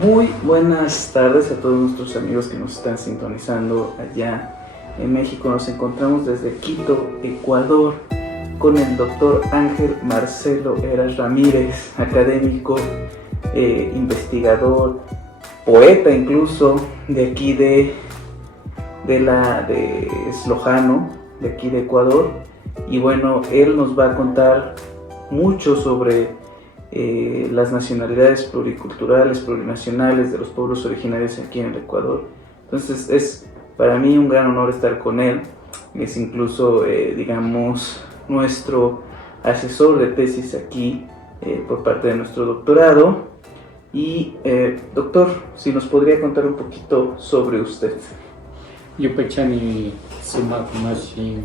Muy buenas tardes a todos nuestros amigos que nos están sintonizando allá en México. Nos encontramos desde Quito, Ecuador, con el doctor Ángel Marcelo Heras Ramírez, académico, investigador, poeta incluso, de aquí de Slojano, de aquí de Ecuador. Y bueno, él nos va a contar mucho sobre las nacionalidades pluriculturales, plurinacionales de los pueblos originarios aquí en el Ecuador. Entonces es para mí un gran honor estar con él. Es incluso, digamos, nuestro asesor de tesis aquí por parte de nuestro doctorado. Y doctor, si nos podría contar un poquito sobre usted. Yupechani Sumak Mashin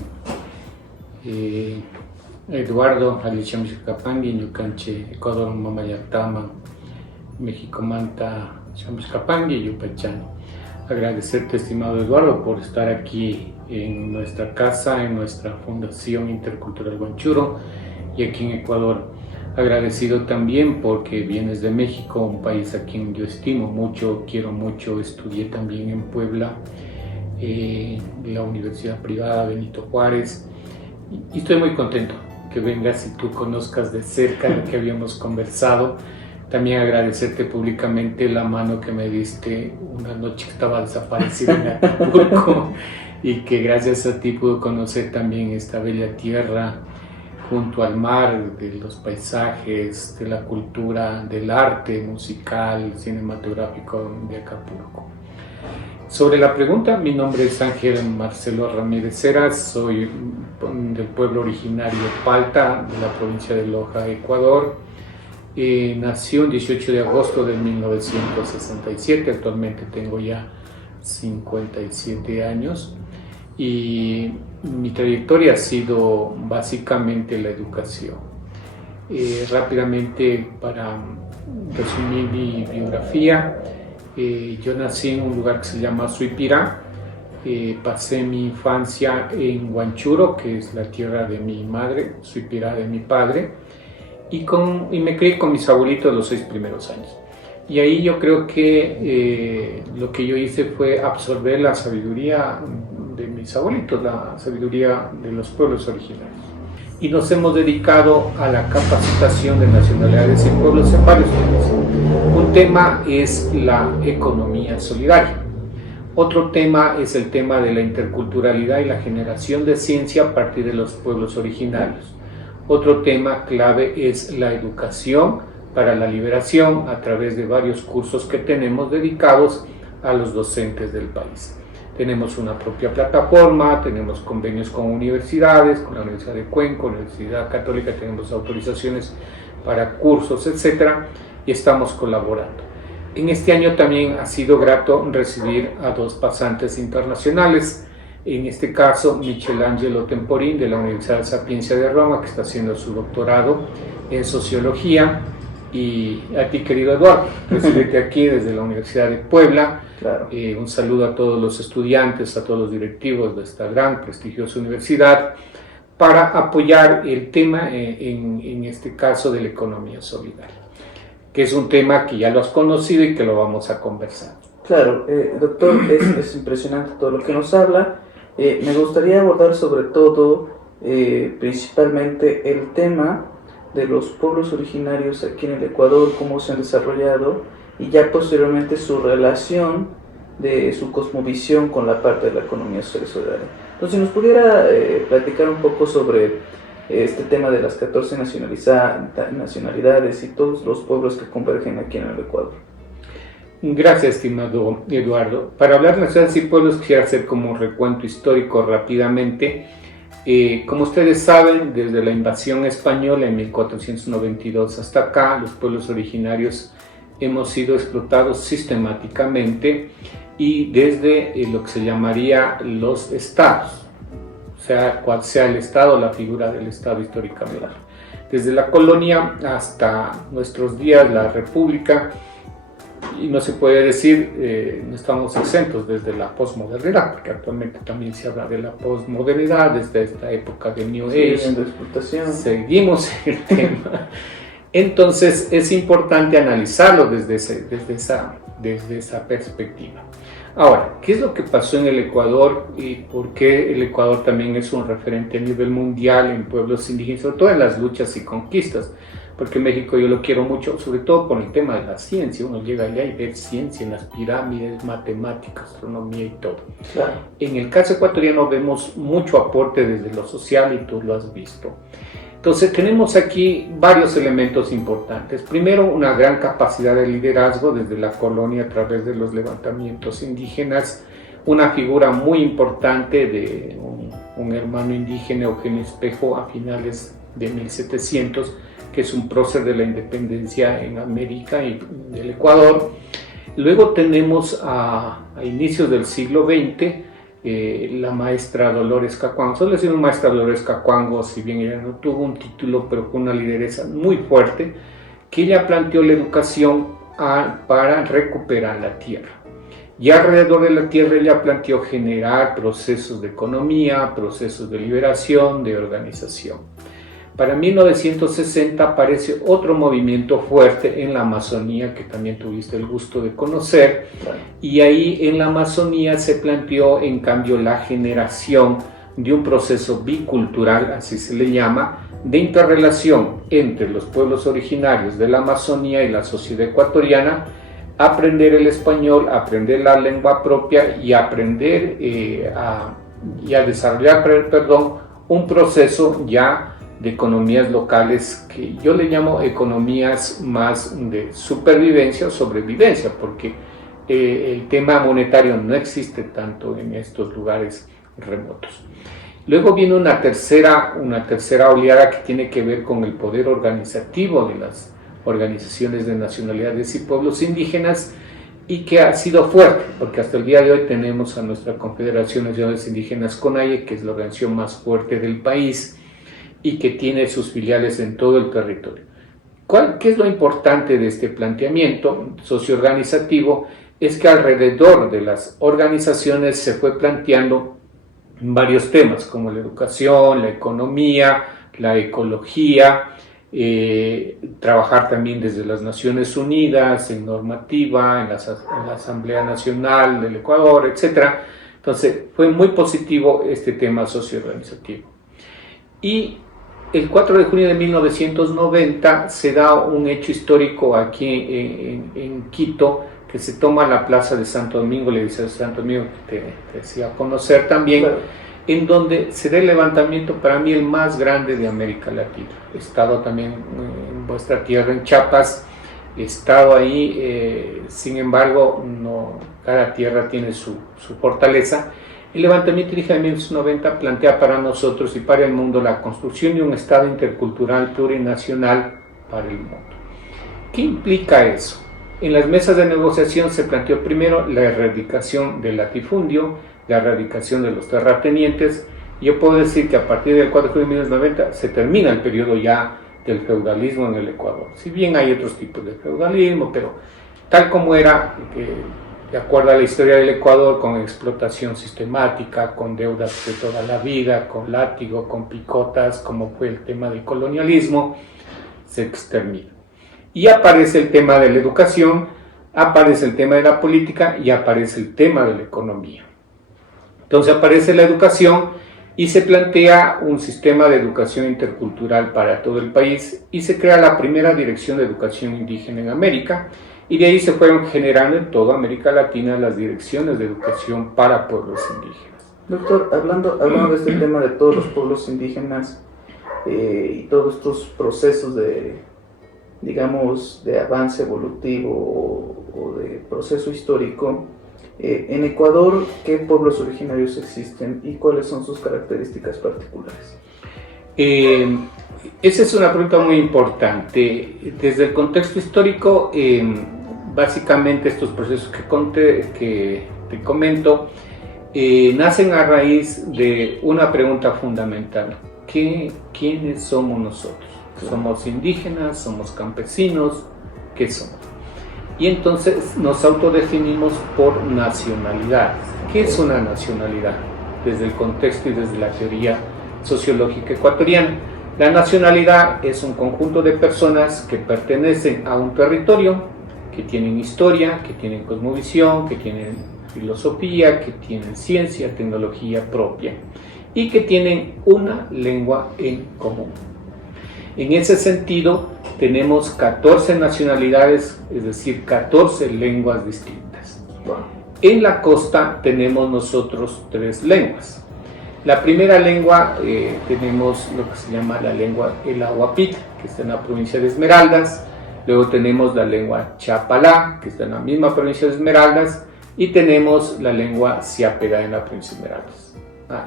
Eduardo Alishamishkapangi, Yucanche, Ecuador Mamayatama, México Manta, Shamishkapangi, Yupechani. Agradecerte, estimado Eduardo, por estar aquí en nuestra casa, en nuestra Fundación Intercultural Huanchuro y aquí en Ecuador. Agradecido también porque vienes de México, un país a quien yo estimo mucho, quiero mucho. Estudié también en Puebla, la Universidad Privada Benito Juárez, y estoy muy contento que vengas y tú conozcas de cerca lo que habíamos conversado. También agradecerte públicamente la mano que me diste una noche que estaba desaparecida en Acapulco y que gracias a ti pude conocer también esta bella tierra junto al mar, de los paisajes, de la cultura, del arte musical, cinematográfico de Acapulco. Sobre la pregunta, mi nombre es Ángel Marcelo Ramírez Heras, soy del pueblo originario Palta, de la provincia de Loja, Ecuador. Nací el 18 de agosto de 1967, actualmente tengo ya 57 años y mi trayectoria ha sido básicamente la educación. Rápidamente, para resumir mi biografía, yo nací en un lugar que se llama Suipira. Pasé mi infancia en Huanchuro, que es la tierra de mi madre, Suipira de mi padre, y me crié con mis abuelitos los 6 primeros años. Y ahí yo creo que lo que yo hice fue absorber la sabiduría de mis abuelitos, la sabiduría de los pueblos originarios. Y nos hemos dedicado a la capacitación de nacionalidades y pueblos en varios temas. Un tema es la economía solidaria. Otro tema es el tema de la interculturalidad y la generación de ciencia a partir de los pueblos originarios. Otro tema clave es la educación para la liberación a través de varios cursos que tenemos dedicados a los docentes del país. Tenemos una propia plataforma, tenemos convenios con universidades, con la Universidad de Cuenca, Universidad Católica, tenemos autorizaciones para cursos, etc. Y estamos colaborando. En este año también ha sido grato recibir a 2 pasantes internacionales, en este caso Michelangelo Temporín de la Universidad de Sapiencia de Roma, que está haciendo su doctorado en Sociología, y a ti, querido Eduardo, recibirte aquí desde la Universidad de Puebla. Claro. Un saludo a todos los estudiantes, a todos los directivos de esta gran, prestigiosa universidad, para apoyar el tema, en este caso, de la economía solidaria, que es un tema que ya lo has conocido y que lo vamos a conversar. Claro, doctor, es impresionante todo lo que nos habla. Me gustaría abordar sobre todo, principalmente, el tema de los pueblos originarios aquí en el Ecuador, cómo se han desarrollado, y ya posteriormente su relación de su cosmovisión con la parte de la economía solidaria. Entonces, si nos pudiera platicar un poco sobre este tema de las 14 nacionalidades y todos los pueblos que convergen aquí en el Ecuador. Gracias, estimado Eduardo. Para hablar de nacionalidades y pueblos, quisiera hacer como un recuento histórico rápidamente. Como ustedes saben, desde la invasión española en 1492 hasta acá, los pueblos originarios hemos sido explotados sistemáticamente y desde lo que se llamaría los estados, sea cual sea el estado, la figura del estado históricamente. Desde la colonia hasta nuestros días, la república, y no se puede decir, no estamos exentos desde la posmodernidad, porque actualmente también se habla de la posmodernidad, desde esta época de New Age, de explotación. seguimos en el tema. Entonces es importante analizarlo desde esa perspectiva. Ahora, ¿qué es lo que pasó en el Ecuador y por qué el Ecuador también es un referente a nivel mundial en pueblos indígenas, sobre todo en las luchas y conquistas? Porque México yo lo quiero mucho, sobre todo por el tema de la ciencia. Uno llega allá y ve ciencia en las pirámides, matemáticas, astronomía y todo. Claro. En el caso ecuatoriano vemos mucho aporte desde lo social y tú lo has visto. Entonces tenemos aquí varios elementos importantes. Primero, una gran capacidad de liderazgo desde la colonia a través de los levantamientos indígenas. Una figura muy importante de un hermano indígena, Eugenio Espejo, a finales de 1700, que es un prócer de la independencia en América y del Ecuador. Luego tenemos a inicios del siglo XX, la maestra Dolores Cacuango. Solo decimos maestra Dolores Cacuango, si bien ella no tuvo un título, pero con una lideresa muy fuerte, que ella planteó la educación para recuperar la tierra. Y alrededor de la tierra ella planteó generar procesos de economía, procesos de liberación, de organización. Para 1960 aparece otro movimiento fuerte en la Amazonía, que también tuviste el gusto de conocer, y ahí en la Amazonía se planteó en cambio la generación de un proceso bicultural, así se le llama, de interrelación entre los pueblos originarios de la Amazonía y la sociedad ecuatoriana, aprender el español, aprender la lengua propia y aprender a desarrollar, un proceso ya de economías locales que yo le llamo economías más de supervivencia o sobrevivencia, porque el tema monetario no existe tanto en estos lugares remotos. Luego viene una tercera oleada que tiene que ver con el poder organizativo de las organizaciones de nacionalidades y pueblos indígenas, y que ha sido fuerte, porque hasta el día de hoy tenemos a nuestra Confederación Nacional Indígenas CONAIE, que es la organización más fuerte del país y que tiene sus filiales en todo el territorio. ¿Qué es lo importante de este planteamiento socioorganizativo? Es que alrededor de las organizaciones se fue planteando varios temas, como la educación, la economía, la ecología, trabajar también desde las Naciones Unidas, en normativa, en la Asamblea Nacional del Ecuador, etc. Entonces, fue muy positivo este tema socioorganizativo. Y el 4 de junio de 1990 se da un hecho histórico aquí en Quito, que se toma la plaza de Santo Domingo, le dice a Santo Domingo, que te decía conocer también, claro, en donde se da el levantamiento para mí el más grande de América Latina. He estado también en vuestra tierra, en Chiapas, he estado ahí, sin embargo, cada tierra tiene su fortaleza. El levantamiento de 1990 plantea para nosotros y para el mundo la construcción de un Estado intercultural plurinacional para el mundo. ¿Qué implica eso? En las mesas de negociación se planteó primero la erradicación del latifundio, la erradicación de los terratenientes. Yo puedo decir que a partir del 4 de junio de 1990 se termina el periodo ya del feudalismo en el Ecuador. Si bien hay otros tipos de feudalismo, pero tal como era, de acuerdo a la historia del Ecuador, con explotación sistemática, con deudas de toda la vida, con látigo, con picotas, como fue el tema del colonialismo, se extermina. Y aparece el tema de la educación, aparece el tema de la política y aparece el tema de la economía. Entonces aparece la educación y se plantea un sistema de educación intercultural para todo el país y se crea la primera dirección de educación indígena en América, y de ahí se fueron generando en toda América Latina las direcciones de educación para pueblos indígenas. Doctor, hablando de este tema de todos los pueblos indígenas y todos estos procesos de, digamos, de avance evolutivo o de proceso histórico, en Ecuador, ¿qué pueblos originarios existen y cuáles son sus características particulares? Esa es una pregunta muy importante. Desde el contexto histórico, básicamente estos procesos que te comento nacen a raíz de una pregunta fundamental. ¿Quiénes somos nosotros? ¿Somos indígenas? ¿Somos campesinos? ¿Qué somos? Y entonces nos autodefinimos por nacionalidad. ¿Qué es una nacionalidad? Desde el contexto y desde la teoría sociológica ecuatoriana. La nacionalidad es un conjunto de personas que pertenecen a un territorio, que tienen historia, que tienen cosmovisión, que tienen filosofía, que tienen ciencia, tecnología propia y que tienen una lengua en común. En ese sentido, tenemos 14 nacionalidades, es decir, 14 lenguas distintas. En la costa tenemos nosotros 3 lenguas. La primera lengua tenemos lo que se llama la lengua el Ahuapit, que está en la provincia de Esmeraldas. Luego tenemos la lengua Chapalá, que está en la misma provincia de Esmeraldas. Y tenemos la lengua Siapega en la provincia de Esmeraldas.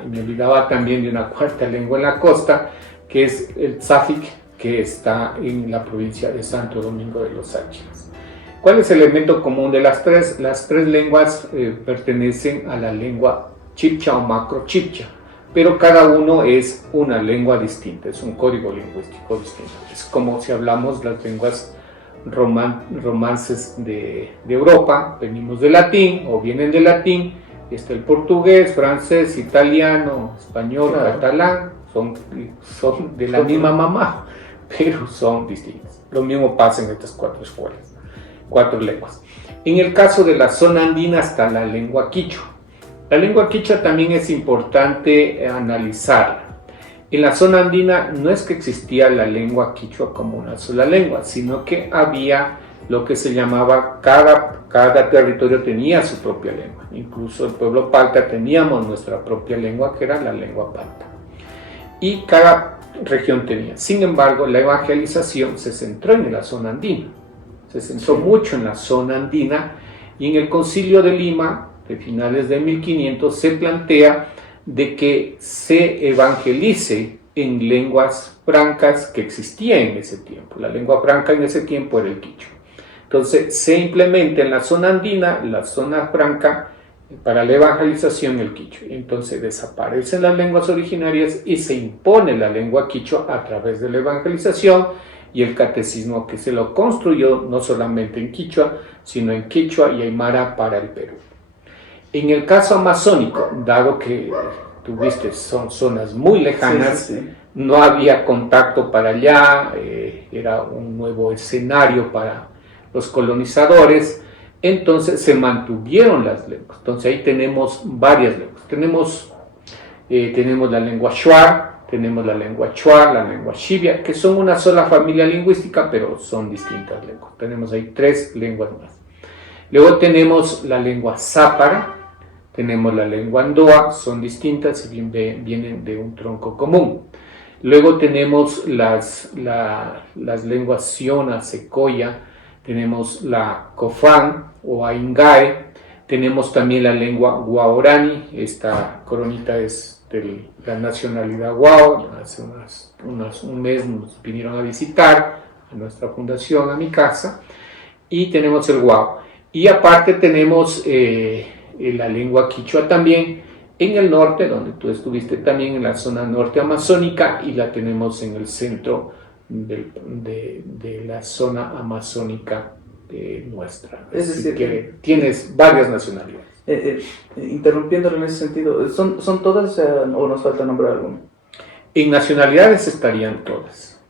Y me olvidaba también de una cuarta lengua en la costa, que es el Tzafic, que está en la provincia de Santo Domingo de los Áchilas. ¿Cuál es el elemento común de las tres? Las 3 lenguas pertenecen a la lengua chibcha o macro chibcha, pero cada uno es una lengua distinta, es un código lingüístico distinto. Es como si hablamos las lenguas romances de Europa, venimos del latín o vienen del latín, está el portugués, francés, italiano, español, catalán, son de la misma mamá, pero son distintas. Lo mismo pasa en estas 4 escuelas, 4 lenguas. En el caso de la zona andina está la lengua quichua. La lengua quichua también es importante analizarla. En la zona andina no es que existía la lengua quichua como una sola lengua, sino que había lo que se llamaba, cada territorio tenía su propia lengua. Incluso el pueblo palta teníamos nuestra propia lengua, que era la lengua palta. Y cada región tenía. Sin embargo, la evangelización se centró en la zona andina. Se centró mucho en la zona andina, y en el Concilio de Lima, de finales de 1500, se plantea de que se evangelice en lenguas francas que existían en ese tiempo. La lengua franca en ese tiempo era el quichua. Entonces se implementa en la zona andina, la zona franca, para la evangelización el quichua. Entonces desaparecen las lenguas originarias y se impone la lengua quichua a través de la evangelización y el catecismo, que se lo construyó no solamente en quichua, sino en quechua y aymara para el Perú. En el caso amazónico, dado que tuviste, son zonas muy lejanas, sí. No había contacto para allá, era un nuevo escenario para los colonizadores, entonces se mantuvieron las lenguas. Entonces ahí tenemos varias lenguas. Tenemos la lengua shuar, tenemos la lengua chuar, la lengua xibia, que son una sola familia lingüística, pero son distintas lenguas. Tenemos ahí 3 lenguas más. Luego tenemos la lengua zápara, tenemos la lengua andoa, son distintas y vienen de un tronco común. Luego tenemos las lenguas siona, secoya, tenemos la cofán o aingae, tenemos también la lengua guaorani, esta coronita es de la nacionalidad guao. Hace un mes nos vinieron a visitar a nuestra fundación, a mi casa, y tenemos el guao. Y aparte tenemos la lengua quichua también en el norte, donde tú estuviste también, en la zona norte amazónica, y la tenemos en el centro de la zona amazónica nuestra. Es decir, que tienes varias nacionalidades. Interrumpiéndolo en ese sentido, ¿son todas o nos falta nombrar alguna? En nacionalidades estarían todas.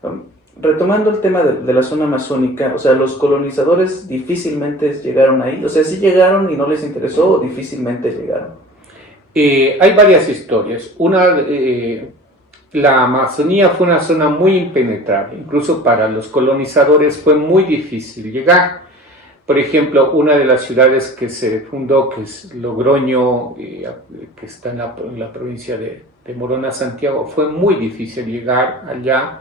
Retomando el tema de la zona amazónica, o sea, los colonizadores difícilmente llegaron ahí, o sea, sí llegaron y no les interesó, o difícilmente llegaron. Hay varias historias. La Amazonía fue una zona muy impenetrable, incluso para los colonizadores fue muy difícil llegar. Por ejemplo, una de las ciudades que se fundó, que es Logroño, que está en la provincia de Morona, Santiago, fue muy difícil llegar allá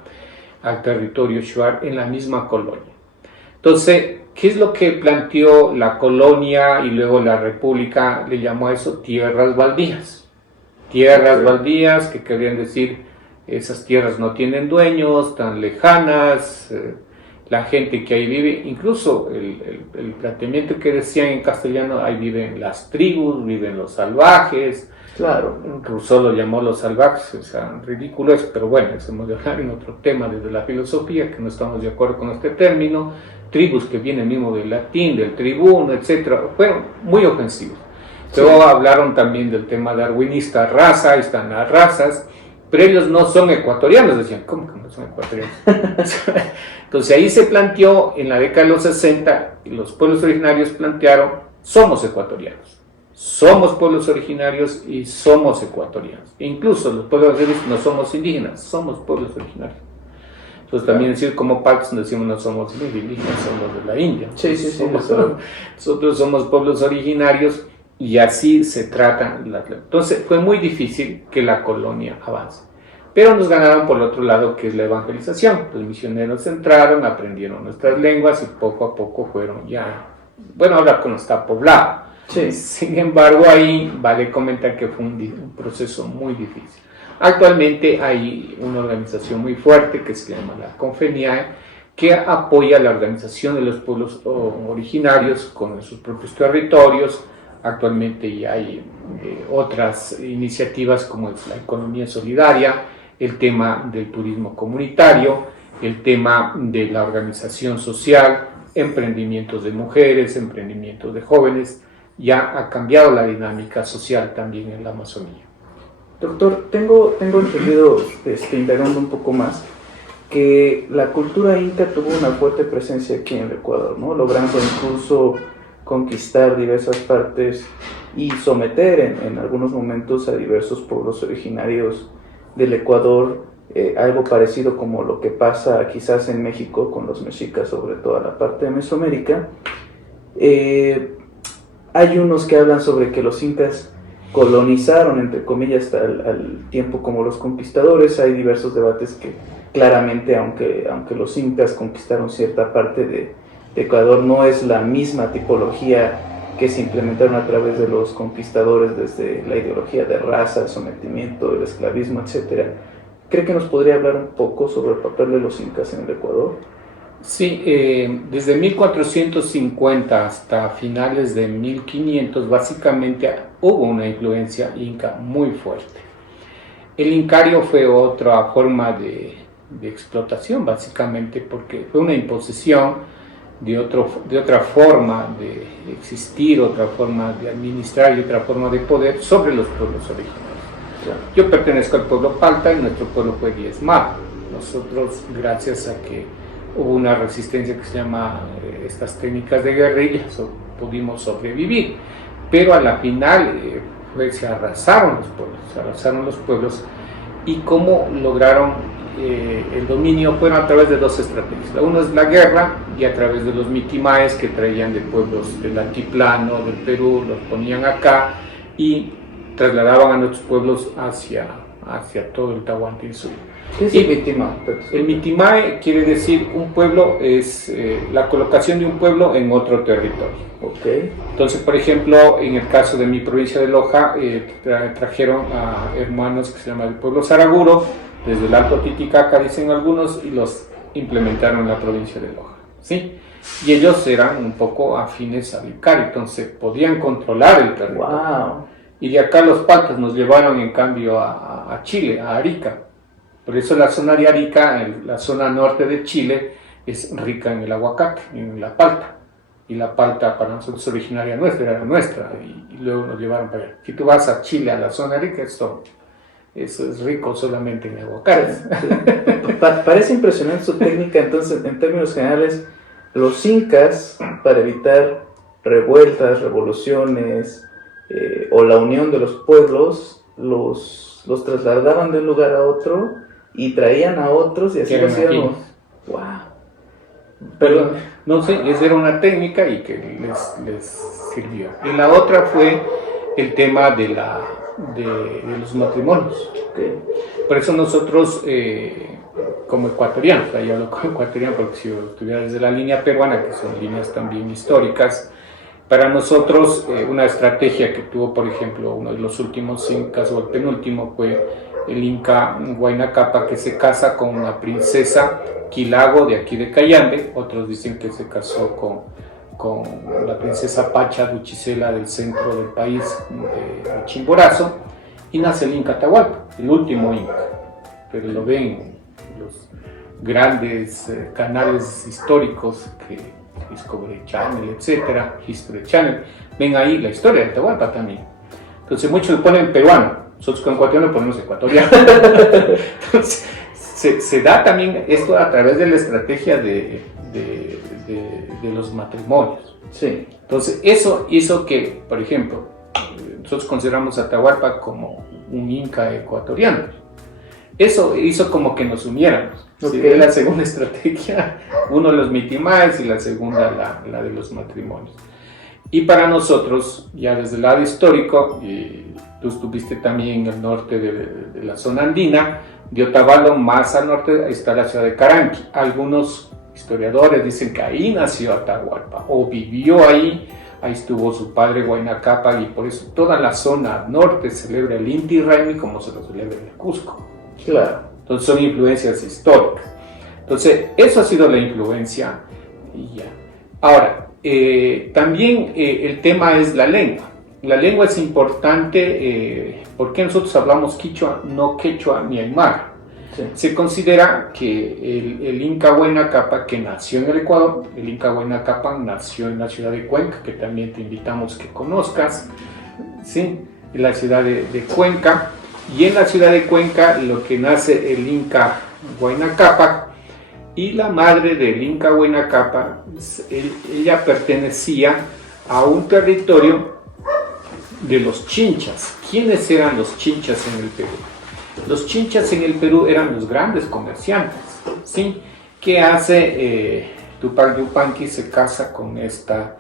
al territorio shuar en la misma colonia. Entonces, ¿qué es lo que planteó la colonia y luego la república? Le llamó a eso tierras baldías. Tierras baldías, que querían decir, esas tierras no tienen dueños, tan lejanas, la gente que ahí vive, incluso el planteamiento que decían en castellano, ahí viven las tribus, viven los salvajes. Claro. Rousseau lo llamó los salvajes, o sea, ridículo es, pero bueno, eso hemos de hablar en otro tema desde la filosofía, que no estamos de acuerdo con este término. Tribus, que viene mismo del latín, del tribuno, etcétera, fueron muy ofensivos. Luego hablaron también del tema darwinista, raza, están las razas, pero ellos no son ecuatorianos, decían, ¿cómo que no son ecuatorianos? Entonces ahí se planteó, en la década de los 60, los pueblos originarios plantearon, somos ecuatorianos, somos pueblos originarios y somos ecuatorianos. E incluso los pueblos originarios no somos indígenas, somos pueblos originarios. Entonces también decir como Pax decimos no somos indígenas, somos de la India. Sí, sí, sí. Nosotros somos pueblos originarios y así se tratan las lenguas. Entonces fue muy difícil que la colonia avance. Pero nos ganaron por el otro lado, que es la evangelización. Los misioneros entraron, aprendieron nuestras lenguas y poco a poco fueron ya, bueno, ahora no está poblado. Sí. Sin embargo, ahí vale comentar que fue un proceso muy difícil. Actualmente hay una organización muy fuerte que se llama la Confeniae, que apoya la organización de los pueblos originarios con sus propios territorios. Actualmente ya hay otras iniciativas como es la economía solidaria, el tema del turismo comunitario, el tema de la organización social, emprendimientos de mujeres, emprendimientos de jóvenes. Ya ha cambiado la dinámica social también en la Amazonía. Doctor, tengo entendido, indagando un poco más, que la cultura inca tuvo una fuerte presencia aquí en el Ecuador, ¿no? Logrando incluso conquistar diversas partes y someter en algunos momentos a diversos pueblos originarios del Ecuador, algo parecido como lo que pasa quizás en México con los mexicas, sobre toda la parte de Mesoamérica. Hay unos que hablan sobre que los incas colonizaron, entre comillas, al tiempo como los conquistadores. Hay diversos debates que claramente, aunque los incas conquistaron cierta parte de Ecuador, no es la misma tipología que se implementaron a través de los conquistadores desde la ideología de raza, el sometimiento, el esclavismo, etc. ¿Cree que nos podría hablar un poco sobre el papel de los incas en el Ecuador? Sí, desde 1450 hasta finales de 1500 básicamente hubo una influencia inca muy fuerte. El incario fue otra forma de explotación básicamente porque fue una imposición de otra forma de existir, otra forma de administrar y otra forma de poder sobre los pueblos originarios. Claro. Yo pertenezco al pueblo Palta y nuestro pueblo fue diezmado. Nosotros, gracias a que hubo una resistencia que se llama estas técnicas de guerrilla, pudimos sobrevivir, pero a la final se arrasaron los pueblos, y cómo lograron el dominio fueron a través de dos estrategias. Una es la guerra y a través de los mitimaes que traían de pueblos del altiplano, del Perú, los ponían acá y trasladaban a nuestros pueblos hacia todo el Tahuantinsuyo. ¿Qué es el mitimae? El mitimae quiere decir un pueblo, es la colocación de un pueblo en otro territorio. Okay. Entonces, por ejemplo, en el caso de mi provincia de Loja, trajeron a hermanos que se llaman el pueblo Saraguro, desde el Alto Titicaca, dicen algunos, y los implementaron en la provincia de Loja, ¿sí? Y ellos eran un poco afines al incario, entonces podían controlar el territorio. Wow. Y de acá los paltas nos llevaron en cambio a Chile, a Arica. Por eso la zona de Arica, la zona norte de Chile, es rica en el aguacate, en la palta. Y la palta para nosotros originaria nuestra, era nuestra, y luego nos llevaron para allá. Si tú vas a Chile, a la zona rica, eso es rico solamente en aguacate. Sí. Parece impresionante su técnica. Entonces, en términos generales, los incas, para evitar revueltas, revoluciones, o la unión de los pueblos, los trasladaban de un lugar a otro y traían a otros y así lo hacíamos. ¡Wow! Pero no sé, esa era una técnica y que les sirvió. Y la otra fue el tema de los matrimonios. Okay. Por eso nosotros, como ecuatorianos, yo hablo como ecuatoriano porque si yo estuviera desde la línea peruana, que son líneas también históricas, para nosotros una estrategia que tuvo, por ejemplo, uno de los últimos incas, o el penúltimo, fue el inca Huayna Cápac, que se casa con una princesa Quilago de aquí de Cayambe. Otros dicen que se casó con la princesa Pacha Duchicela del centro del país, de Chimborazo, y nace el inca Atahualpa, el último inca. Pero lo ven en los grandes canales históricos que Discovery Channel, etcétera, History Channel, ven ahí la historia de Atahualpa también. Entonces muchos le ponen peruano, nosotros con ecuatoriano ponemos ecuatoriano. Entonces, se da también esto a través de la estrategia de los matrimonios. Sí. Entonces, eso hizo que, por ejemplo, nosotros consideramos a Atahualpa como un inca ecuatoriano. Eso hizo como que nos uniéramos. Okay. ¿Sí? La segunda estrategia, uno los mitimais y la segunda la de los matrimonios. Y para nosotros, ya desde el lado histórico, tú estuviste también en el norte de la zona andina, de Otavalo más al norte está la ciudad de Caranqui. Algunos historiadores dicen que ahí nació Atahualpa o vivió ahí estuvo su padre Huayna Cápac, y por eso toda la zona norte celebra el Inti Raymi como se lo celebra en el Cusco. Claro. Entonces son influencias históricas. Entonces eso ha sido la influencia y ya. Ahora, también el tema es la lengua. La lengua es importante porque nosotros hablamos quichua, no quechua ni aymara. Sí. Se considera que el Inca Huayna Cápac, que nació en el Ecuador, el Inca Huayna Cápac nació en la ciudad de Cuenca, que también te invitamos que conozcas, ¿sí? En la ciudad de Cuenca. Y en la ciudad de Cuenca lo que nace el Inca Huayna Cápac, y la madre del Inca Huayna Cápac, ella pertenecía a un territorio de los chinchas. ¿Quiénes eran los chinchas en el Perú? Los chinchas en el Perú eran los grandes comerciantes, ¿sí? ¿Qué hace Tupac Yupanqui? Se casa con esta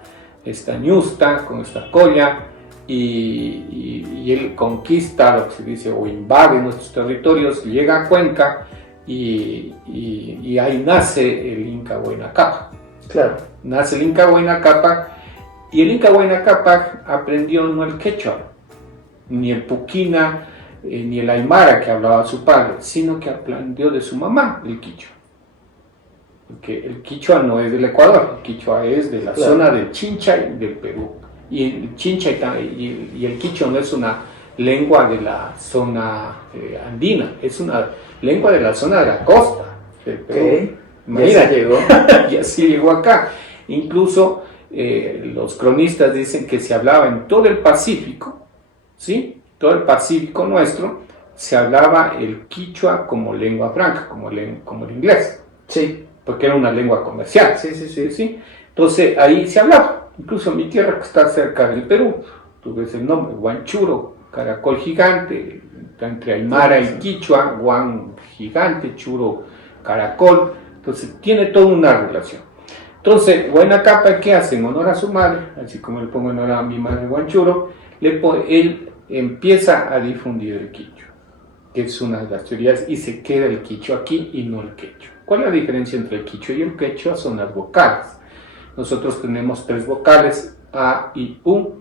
ñusta, con esta colla, y él conquista, lo que se dice, o invade nuestros territorios, llega a Cuenca, y ahí nace el Inca Huayna Cápac. Claro. Nace el Inca Huayna Cápac, y el Inca Huayna Cápac aprendió no el quechua, ni el puquina, ni el aymara que hablaba su padre, sino que aprendió de su mamá el quichua. Porque el quichua no es del Ecuador, el quichua es de la zona de Chinchay del Perú. Y el Chinchay y el quichua no es una lengua de la zona andina, es una lengua de la zona de la costa del Perú. Mira, llegó. Y así llegó acá. Incluso los cronistas dicen que se hablaba en todo el Pacífico, ¿sí? Todo el Pacífico nuestro, se hablaba el quichua como lengua franca, como el inglés. Sí. Porque era una lengua comercial. Sí. Entonces ahí se hablaba. Incluso mi tierra, que está cerca del Perú, tú ves el nombre, Huanchuro, caracol gigante, entre aymara y quichua, Huan gigante, Churo, caracol. Entonces tiene toda una relación. Entonces, Huayna Cápac, ¿qué hace? En honor a su madre, así como le pongo en honor a mi madre Huanchuro, él empieza a difundir el quichua, que es una de las teorías, y se queda el quichua aquí y no el quechua. ¿Cuál es la diferencia entre el quichua y el quechua? Son las vocales. Nosotros tenemos 3 vocales, A y U.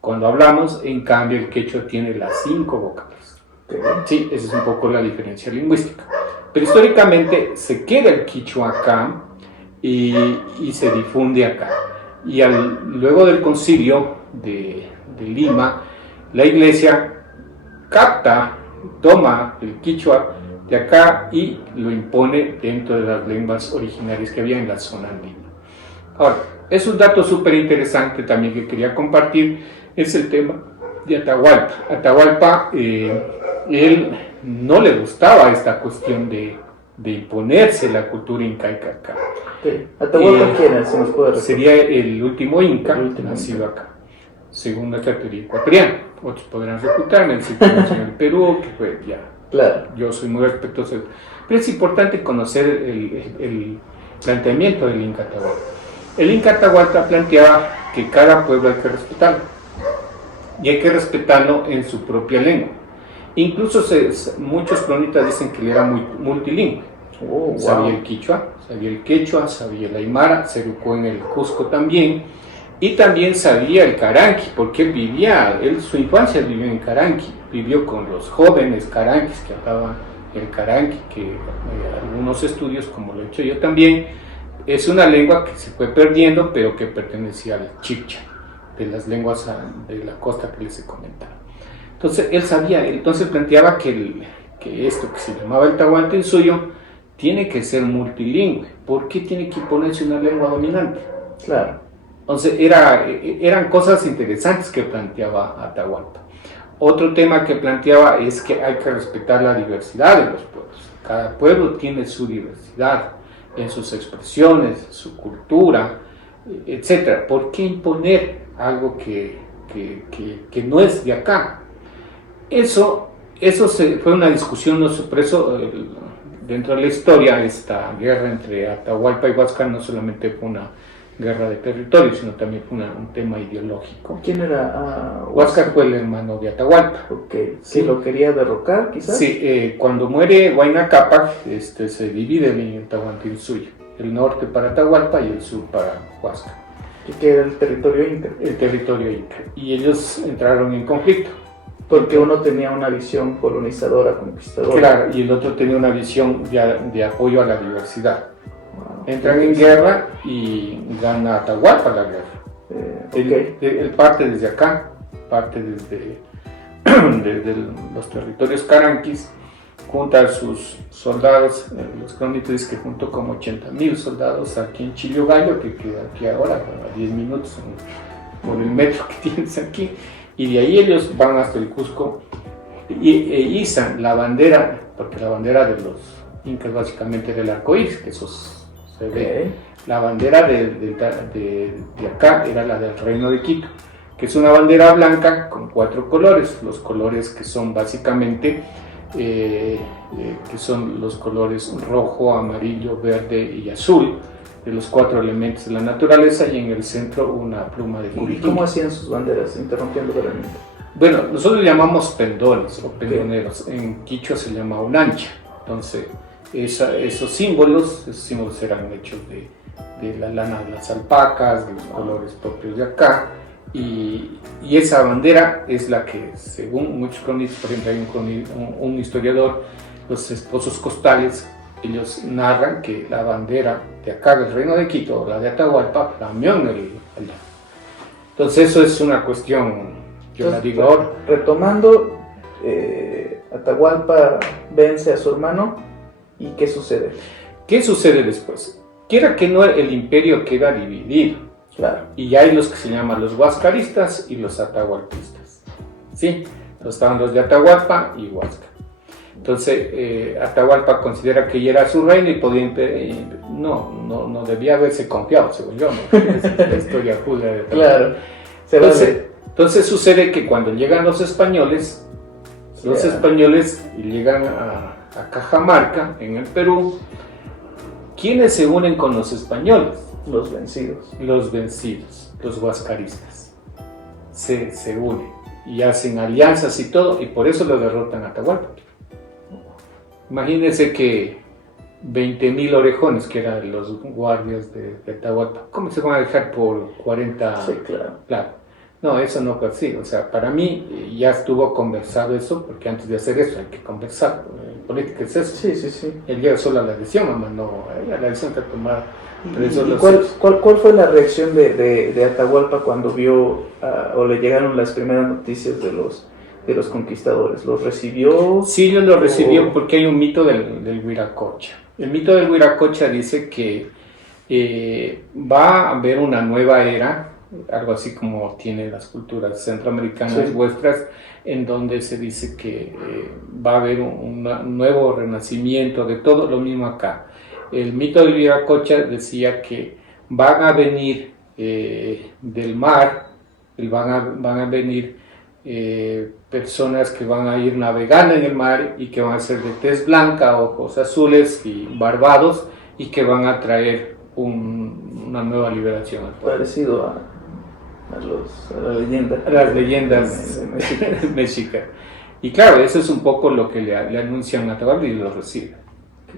Cuando hablamos, en cambio, el quechua tiene las 5 vocales. Sí, esa es un poco la diferencia lingüística. Pero históricamente se queda el quichua acá y se difunde acá. Y luego del concilio de Lima, la iglesia toma el quichua de acá y lo impone dentro de las lenguas originarias que había en la zona andina. Ahora, es un dato súper interesante también que quería compartir, es el tema de Atahualpa. Atahualpa, él no le gustaba esta cuestión de imponerse la cultura incaica acá. Sí. ¿Atahualpa quién es? Si nos puede recordar. Sería el último inca nacido acá, según la teoría ecuatoriana. Otros podrán refutarme, el ciclo nació en el Perú, que fue ya. Claro. Yo soy muy respetuoso. Pero es importante conocer el planteamiento del Inca Atahualpa. El Inca Atahualpa planteaba que cada pueblo hay que respetarlo. Y hay que respetarlo en su propia lengua. Incluso muchos cronistas dicen que él era muy multilingüe. Sabía el quichua, sabía el quechua, sabía el aymara, se educó en el Cusco también. Y también sabía el caranqui, porque su infancia vivió en Caranqui. Vivió con los jóvenes caranquis que hablaban el caranqui, que algunos estudios, como lo he hecho yo también, es una lengua que se fue perdiendo, pero que pertenecía al chibcha, de las lenguas de la costa que les he comentado. Entonces él sabía, entonces planteaba que esto que se llamaba el Tahuantinsuyo tiene que ser multilingüe. ¿Por qué tiene que ponerse una lengua dominante? Claro. Entonces eran cosas interesantes que planteaba Atahualpa. Otro tema que planteaba es que hay que respetar la diversidad de los pueblos. Cada pueblo tiene su diversidad en sus expresiones, su cultura, etc. ¿Por qué imponer algo que no es de acá? Eso fue una discusión, no por eso dentro de la historia esta guerra entre Atahualpa y Huáscar no solamente fue una guerra de territorio, sino también fue un tema ideológico. ¿Quién era Huáscar fue el hermano de Atahualpa. Okay. ¿Sí lo quería derrocar, quizás? Sí, cuando muere Huayna Cápac, se divide en Tahuantinsuyo, el norte para Atahualpa y el sur para Huáscar. ¿Y qué era el territorio inca? El territorio inca. Y ellos entraron en conflicto. Porque uno tenía una visión colonizadora, conquistadora. Claro, y el otro tenía una visión de apoyo a la diversidad. Wow. Entran en guerra y gana Atahualpa la guerra. Okay. Él parte desde acá, parte desde los territorios caranquis, junta a sus soldados, los crónicos dicen que juntó como 80,000 soldados aquí en Chillogallo, que queda aquí ahora, a 10 minutos por el metro que tienes aquí, y de ahí ellos van hasta el Cusco e izan la bandera, porque la bandera de los incas básicamente era el arcoíris, que eso se ve. La bandera de acá era la del Reino de Quito, que es una bandera blanca con 4 colores, los colores que son básicamente que son los colores rojo, amarillo, verde y azul, de los 4 elementos de la naturaleza, y en el centro una pluma de curiquí. ¿Y cómo hacían sus banderas? Interrumpiendo brevemente. Bueno, nosotros llamamos pendones o pendoneros, en quichua se llama unancha. Entonces esos símbolos eran hechos de la lana de las alpacas, de los colores propios de acá, y esa bandera es la que, según muchos cronistas, por ejemplo hay un historiador, los esposos costales, ellos narran que la bandera de acá del Reino de Quito, la de Atahualpa, flameó en allá. Entonces eso es una cuestión, yo la digo ahora. Retomando, Atahualpa vence a su hermano, ¿y qué sucede? ¿Qué sucede después? Quiera que no, el imperio queda dividido. Claro. Y hay los que se llaman los huascaristas y los atahualpistas. ¿Sí? Entonces estaban los de Atahualpa y Huáscar. Entonces Atahualpa considera que ya era su reino y podía no debía haberse confiado, según yo, ¿no? Es la historia judía de Atahualpa. Claro. Entonces sucede que cuando llegan los españoles llegan a Cajamarca, en el Perú, ¿quiénes se unen con los españoles? Los vencidos. Los vencidos, los huascaristas. Se unen y hacen alianzas y todo, y por eso lo derrotan a Atahualpa. Imagínense que 20,000 orejones, que eran los guardias de Atahualpa, ¿cómo se van a dejar por 40? Sí, claro. No, eso no fue así. O sea, para mí ya estuvo conversado eso, porque antes de hacer eso hay que conversar. En política es eso. Sí. Él llega solo a la decisión, mamá, no, la decisión que tomar. ¿Cuál fue la reacción de Atahualpa cuando vio o le llegaron las primeras noticias de los conquistadores? ¿Los recibió? Sí, ellos lo recibió porque hay un mito del Huiracocha. El mito del Huiracocha dice que va a haber una nueva era, algo así como tienen las culturas centroamericanas vuestras, en donde se dice que va a haber un nuevo renacimiento de todo, lo mismo acá. El mito del Huiracocha decía que van a venir del mar, van a venir personas que van a ir navegando en el mar y que van a ser de tez blanca, ojos azules y barbados, y que van a traer una nueva liberación al pueblo. Parecido a la leyenda. A las leyendas mexicas. Y claro, eso es un poco lo que le anuncian a Atahualpa y lo recibe.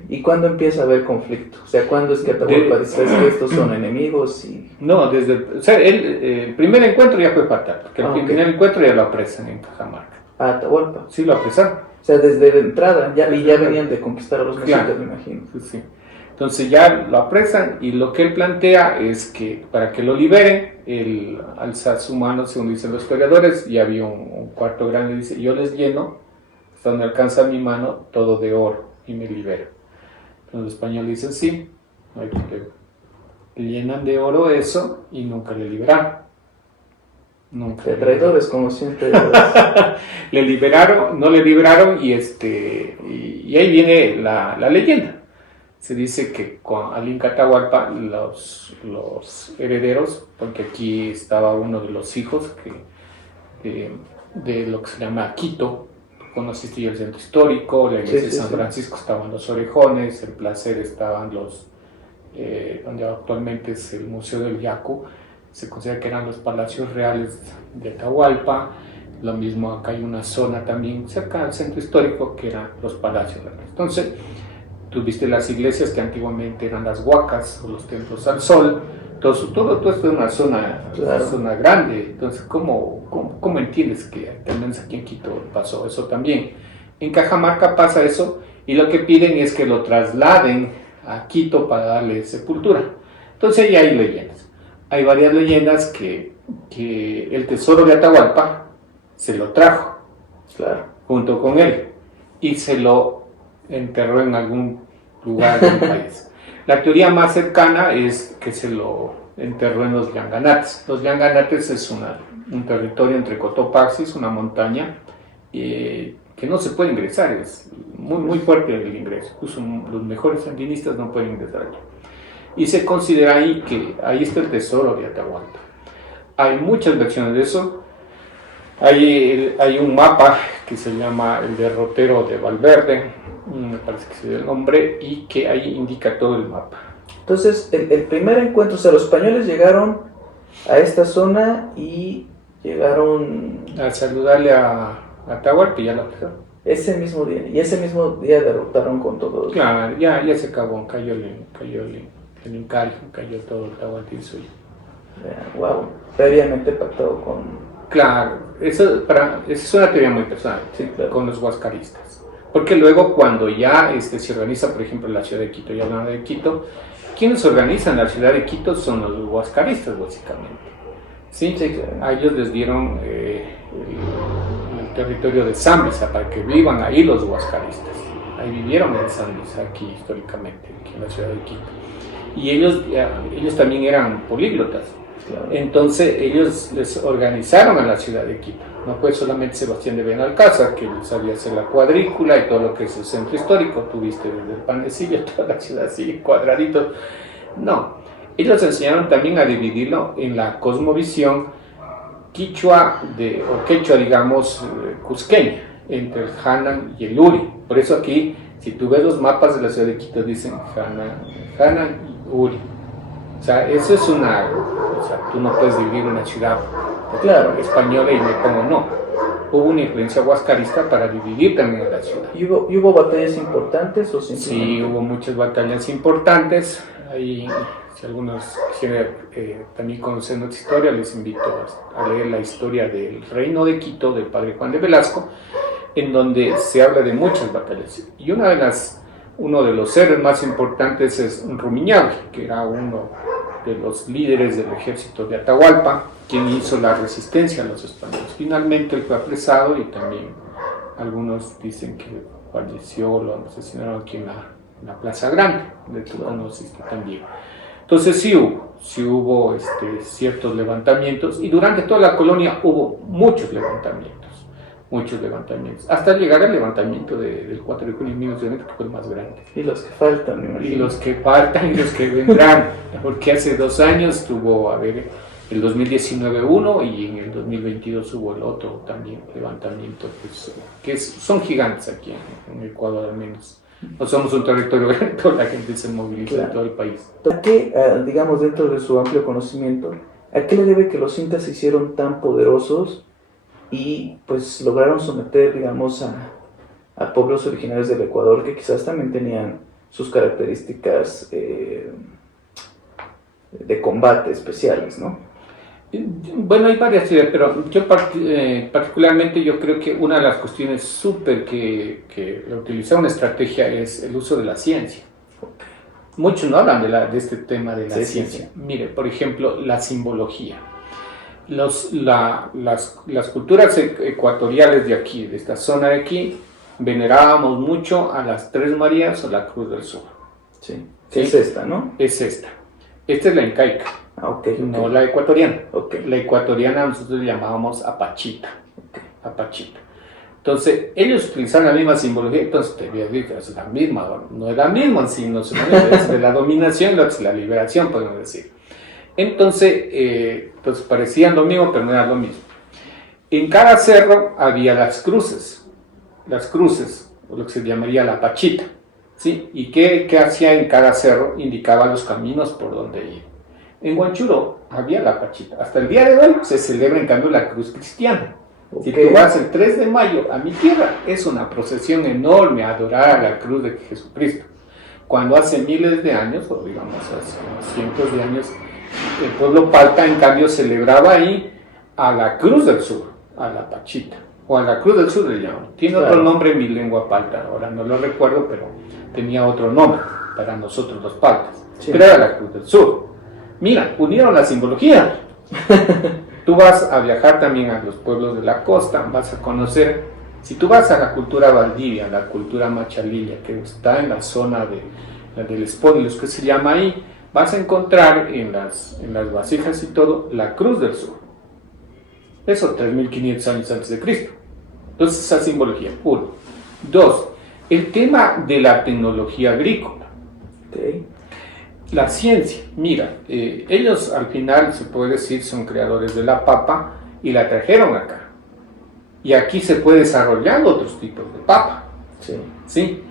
¿Y cuándo empieza a haber conflicto? O sea, ¿cuándo es que Atahualpa dice que estos son enemigos? No, el primer encuentro ya fue fatal, porque el primer encuentro ya lo apresan en Cajamarca. ¿A Atahualpa? Sí, lo apresaron. O sea, desde la entrada, ya venían de conquistar a los mexicas, me imagino. Sí. Entonces ya lo apresan, y lo que él plantea es que para que lo liberen, él alza su mano, según dicen los historiadores, y había un cuarto grande, y dice: yo les lleno, hasta donde alcanza mi mano, todo de oro, y me libero. Entonces los españoles dicen: sí, no hay problema. Le llenan de oro eso y nunca le liberaron. Nunca. De traidores, como siempre. Le liberaron, no le liberaron y ahí viene la leyenda. Se dice que al Inca Atahualpa los herederos, porque aquí estaba uno de los hijos de lo que se llama Quito, conociste ya el centro histórico, la iglesia de San Francisco estaban los Orejones, el Placer estaban donde actualmente es el Museo del Yacu, se considera que eran los palacios reales de Atahualpa. Lo mismo acá hay una zona también cerca del centro histórico que eran los palacios reales. Entonces, tuviste las iglesias que antiguamente eran las huacas o los templos al sol. Todo esto es una zona grande. Entonces, ¿cómo entiendes que al menos aquí en Quito pasó eso también? En Cajamarca pasa eso y lo que piden es que lo trasladen a Quito para darle sepultura. Entonces ahí hay leyendas. Hay varias leyendas que el tesoro de Atahualpa se lo trajo junto con él y se lo enterró en algún lugar del país. La teoría más cercana es que se lo enterró en los Llanganates. Los Llanganates es un territorio entre Cotopaxi, una montaña que no se puede ingresar, es muy fuerte el ingreso, incluso los mejores sandinistas no pueden ingresar aquí. Y se considera ahí que ahí está el tesoro de Atahualpa. Hay muchas versiones de eso. Hay un mapa que se llama el derrotero de Valverde, me parece que es el nombre, y que ahí indica todo el mapa. Entonces, el primer encuentro, o sea, los españoles llegaron a esta zona y llegaron a saludarle a Atahualpa y ya lo dejaron. Ese mismo día, y ese mismo día derrotaron con todos. Claro, ya se acabó, cayó el Incal, cayó todo el Atahualpa y suyo. Wow, previamente pactado con... Claro, eso es una teoría muy personal, sí, claro, con los huascaristas. Porque luego cuando ya se organiza, por ejemplo, la ciudad de Quito, ya hablando de Quito, quienes organizan la ciudad de Quito son los huascaristas, básicamente. Sí, claro. A ellos les dieron el territorio de Zambisa para que vivan ahí los huascaristas. Ahí vivieron en Zambisa, aquí históricamente, aquí en la ciudad de Quito. Y ellos también eran políglotas. Claro. Entonces ellos les organizaron a la ciudad de Quito. No fue solamente Sebastián de Benalcázar, que sabía hacer la cuadrícula y todo lo que es el centro histórico. Tuviste desde el Panecillo, toda la ciudad así, cuadraditos. No, ellos enseñaron también a dividirlo en la cosmovisión quichua o quechua, digamos, cusqueña, entre el Hanan y el Uri. Por eso aquí, si tú ves los mapas de la ciudad de Quito, dicen Hanan y Uri. O sea, eso es o sea, tú no puedes dividir una ciudad española y me pongo no. Hubo una influencia huascarista para dividir también a la ciudad. ¿Y hubo batallas importantes o simplemente? Sí, hubo muchas batallas importantes. Ahí, si algunos quisieran también conocer nuestra historia, les invito a leer la historia del Reino de Quito, del padre Juan de Velasco, en donde se habla de muchas batallas. Y uno de los héroes más importantes es Rumiñahui, que era uno de los líderes del ejército de Atahualpa, quien hizo la resistencia a los españoles. Finalmente él fue apresado y también algunos dicen que falleció, lo asesinaron aquí en la Plaza Grande, de tú conociste también. Entonces sí hubo ciertos levantamientos y durante toda la colonia hubo muchos levantamientos, hasta llegar al levantamiento del 4 de junio de 1990, que fue el más grande. Y los que faltan, me imagino. Y los que faltan y los que vendrán, porque hace 2 años tuvo, el 2019 uno y en el 2022 hubo el otro también levantamiento, pues, son gigantes aquí en Ecuador al menos. No somos un territorio grande, toda la gente se moviliza en todo el país. ¿A qué, digamos, dentro de su amplio conocimiento, a qué le debe que los incas se hicieron tan poderosos y pues lograron someter, digamos, a pueblos originarios del Ecuador que quizás también tenían sus características de combate especiales, ¿no? Bueno, hay varias ideas, pero yo particularmente yo creo que una de las cuestiones súper que utilizar una estrategia es el uso de la ciencia. Muchos no hablan de este tema de la ciencia. Mire, por ejemplo, la simbología. Las culturas ecuatoriales de aquí, de esta zona de aquí, venerábamos mucho a las Tres Marías o la Cruz del Sur. Sí. Es esta, ¿no? Es esta. Esta es la incaica. Okay. No la ecuatoriana. Okay. La ecuatoriana nosotros llamábamos apachita. Apachita. Entonces, ellos utilizaron la misma simbología, entonces te voy a decir que es la misma, no es la misma en sí, no es de la dominación, lo que es la liberación, podemos decir. Entonces, pues parecían lo mismo, pero no era lo mismo. En cada cerro había las cruces, o lo que se llamaría la pachita, ¿sí? ¿Y qué hacía en cada cerro? Indicaba los caminos por donde ir. En Huanchuro había la pachita. Hasta el día de hoy se celebra en cambio la cruz cristiana. Si tú vas el 3 de mayo a mi tierra, es una procesión enorme a adorar a la cruz de Jesucristo. Cuando hace miles de años, o digamos hace cientos de años, el pueblo palta en cambio celebraba ahí a la cruz del sur, a la pachita, o a la cruz del sur le llaman. Tiene otro nombre en mi lengua palta, ahora no lo recuerdo, pero tenía otro nombre para nosotros los paltas. Sí. Pero era la cruz del sur. Mira, unieron la simbología. Tú vas a viajar también a los pueblos de la costa, vas a conocer, si tú vas a la cultura Valdivia, la cultura Machalilla, que está en la zona del Espólilos, que se llama ahí, vas a encontrar en las vasijas y todo, la cruz del sur. Eso 3.500 años antes de Cristo. Entonces esa simbología, 1. 2. El tema de la tecnología agrícola. Okay. La ciencia, mira, ellos al final se puede decir son creadores de la papa y la trajeron acá. Y aquí se puede desarrollar otros tipos de papa. Sí. ¿Sí?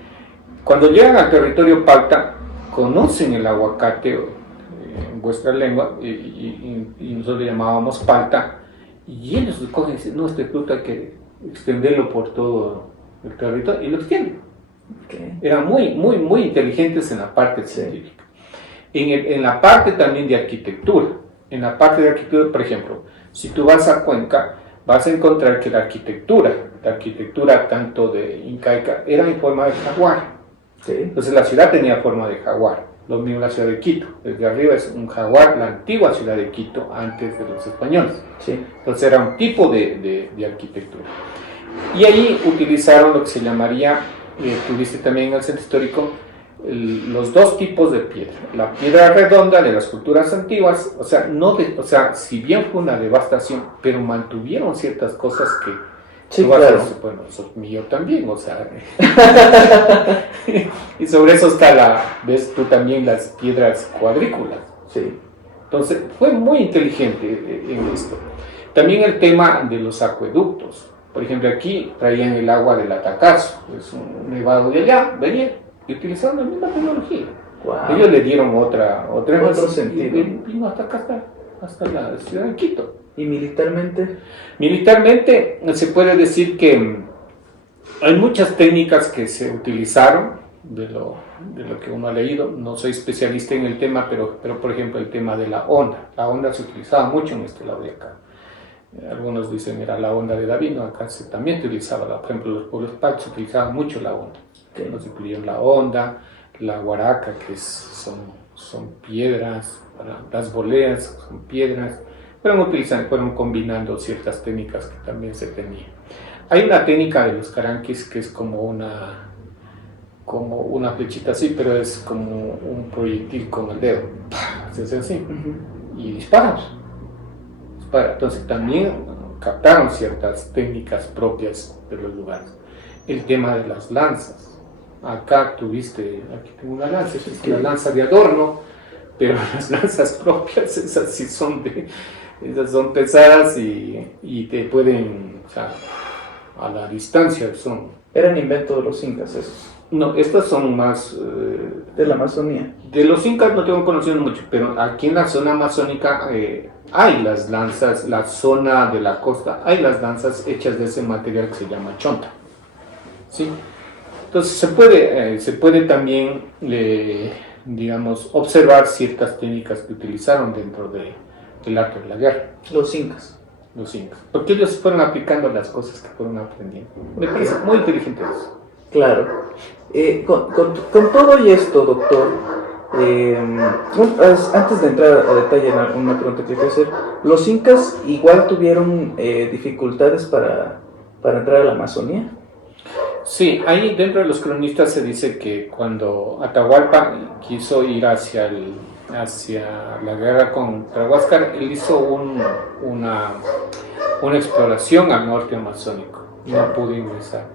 Cuando llegan al territorio palta, conocen el aguacate en vuestra lengua y nosotros le llamábamos palta. Y ellos cogen y dicen, no, este fruto hay que extenderlo por todo el territorio y lo extienden. Okay. Eran muy inteligentes en la parte científica. En la parte también de arquitectura. En la parte de arquitectura, por ejemplo, si tú vas a Cuenca, vas a encontrar que la arquitectura tanto de incaica, era en forma de jaguar. Sí. Entonces la ciudad tenía forma de jaguar. Lo mismo la ciudad de Quito. Desde arriba es un jaguar, la antigua ciudad de Quito, antes de los españoles. Sí. Entonces era un tipo de arquitectura. Y ahí utilizaron lo que se llamaría, tuviste también en el centro histórico, los dos tipos de piedra. La piedra redonda de las culturas antiguas, o sea, si bien fue una devastación, pero mantuvieron ciertas cosas que sí, claro. Bueno, eso es mío también, o sea. Y sobre eso está ves tú también las piedras cuadrículas. Sí. Entonces, fue muy inteligente en esto. También el tema de los acueductos. Por ejemplo, aquí traían el agua del Atacazo, es un nevado de allá, venían y utilizaron la misma tecnología. Wow. Ellos le dieron otro sentido. Y vino hasta acá, hasta la ciudad de Quito. ¿Y militarmente? Militarmente se puede decir que hay muchas técnicas que se utilizaron de lo que uno ha leído. No soy especialista en el tema, pero por ejemplo el tema de la onda. La onda se utilizaba mucho en este lado de acá. Algunos dicen era la onda de David, no, acá también se utilizaba, por ejemplo los pueblos paltas se utilizaba mucho la onda. Okay. Nos incluyeron la onda, la guaraca, que son piedras, las boleas son piedras. Fueron combinando ciertas técnicas que también se tenían. Hay una técnica de los caranquis que es como una flechita así, pero es como un proyectil con el dedo. Se hace así. Y disparamos. Entonces también captaron ciertas técnicas propias de los lugares. El tema de las lanzas. Acá aquí tengo una lanza, es una lanza de adorno, pero las lanzas propias, esas sí son pesadas y te pueden, o sea, a la distancia son. ¿Eran invento de los incas esos? No, estas son más... de la Amazonía. De los incas no tengo conocimiento mucho, pero aquí en la zona amazónica hay las lanzas, la zona de la costa, hay las lanzas hechas de ese material que se llama chonta. ¿Sí? Entonces se puede también, digamos, observar ciertas técnicas que utilizaron dentro del arte de la guerra. Los incas. Porque ellos fueron aplicando las cosas que fueron aprendiendo. Me parece muy inteligente eso. Claro. Con todo y esto, doctor, antes de entrar a detalle en alguna pregunta que quiero hacer, ¿los incas igual tuvieron dificultades para entrar a la Amazonía? Sí, ahí dentro de los cronistas se dice que cuando Atahualpa quiso ir hacia hacia la guerra contra Huáscar, él hizo una exploración al norte amazónico y no pudo ingresar.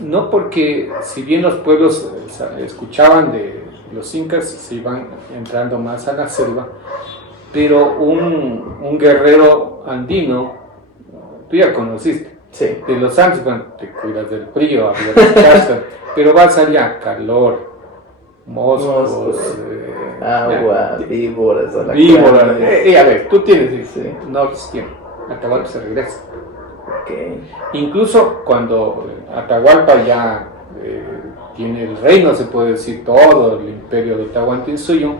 No porque, si bien los pueblos escuchaban de los incas, se iban entrando más a la selva, pero un guerrero andino, tú ya conociste, Sí. de los Andes, bueno, te cuidas del frío, hablas de casa, pero vas allá, calor, moscos, agua, víboras, víboras. alacranes. A ver, tú tienes, Sí. no existieron, Atahualpa se regresa. Okay. Incluso cuando Atahualpa ya tiene el reino, se puede decir todo, el imperio de Tahuantinsuyo,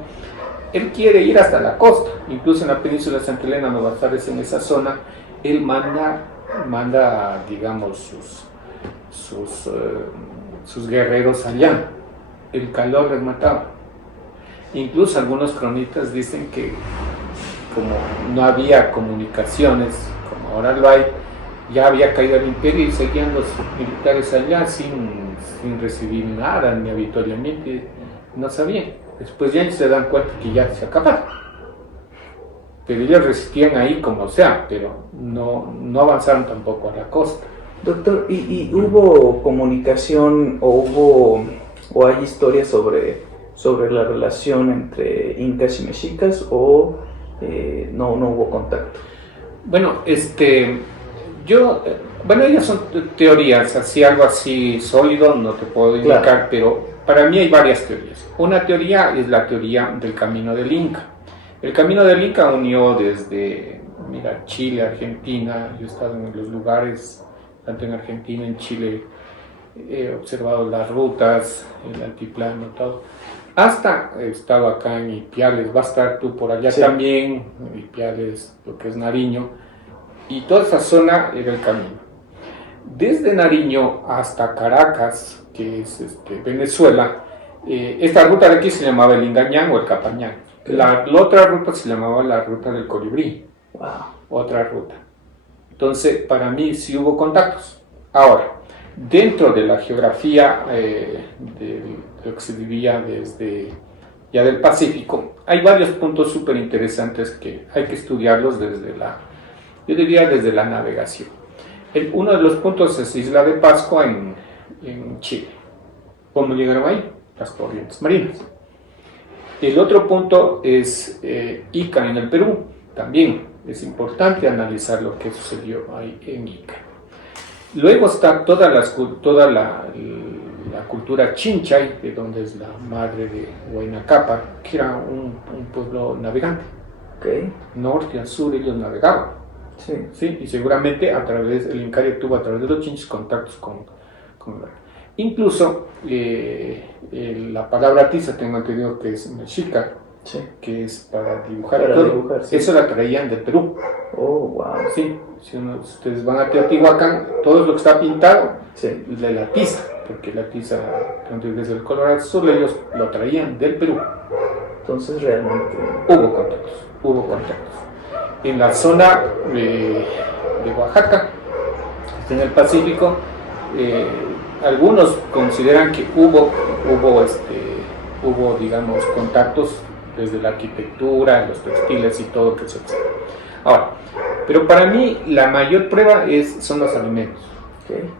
él quiere ir hasta la costa, incluso en la península de Santa Elena, Nueva Bazares, en esa zona, él manda digamos, sus guerreros allá. El calor les mataba. Incluso algunos cronistas dicen que como no había comunicaciones, como ahora lo hay, ya había caído el imperio y seguían los militares allá sin recibir nada, ni avituallamiento, no sabían. Después ya se dan cuenta que ya se acabaron. Pero ellos resistían ahí como sea, pero no avanzaron tampoco a la costa. Doctor, ¿y hubo comunicación o hay historias sobre la relación entre incas y mexicas o no hubo contacto? Bueno, ellas son teorías, así algo así sólido no te puedo indicar, Claro. pero para mí hay varias teorías. Una teoría es la teoría del camino del Inca. El camino del Inca unió desde, Chile, Argentina. Yo he estado en los lugares, tanto en Argentina, en Chile, he observado las rutas, el altiplano, todo. Hasta he estado acá en Ipiales, va a estar tú por allá Sí. también, Ipiales, lo que es Nariño, y toda esa zona era el camino. Desde Nariño hasta Caracas, que es Venezuela, esta ruta de aquí se llamaba el Ingañán o el Capañán. La otra ruta se llamaba la ruta del Colibrí. Wow. Otra ruta. Entonces, para mí sí hubo contactos. Ahora, dentro de la geografía de lo que se vivía desde ya del Pacífico, hay varios puntos súper interesantes que hay que estudiarlos yo diría desde la navegación. Uno de los puntos es Isla de Pascua en Chile. ¿Cómo llegaron ahí? Las corrientes marinas. El otro punto es Ica en el Perú. También es importante analizar lo que sucedió ahí en Ica. Luego está toda la cultura Chinchay, de donde es la madre de Huayna Cápac, que era un pueblo navegante. Okay. Norte a sur ellos navegaban. Sí. Sí, y seguramente el Incaria tuvo a través de los chinches contactos con incluso la palabra tiza, tengo entendido que es mexica, Sí. que es para dibujar, Para todo. dibujar, sí. Eso la traían de Perú. Oh, wow. Sí, si ustedes van a Teotihuacán, todo lo que está pintado Sí. de la tiza, porque la tiza, desde el color azul, ellos lo traían del Perú. Entonces realmente... Hubo contactos. En la zona de Oaxaca, que está en el Pacífico, algunos consideran que hubo, digamos, contactos desde la arquitectura, los textiles y todo que se observa. Ahora, pero para mí la mayor prueba son los alimentos. Okay.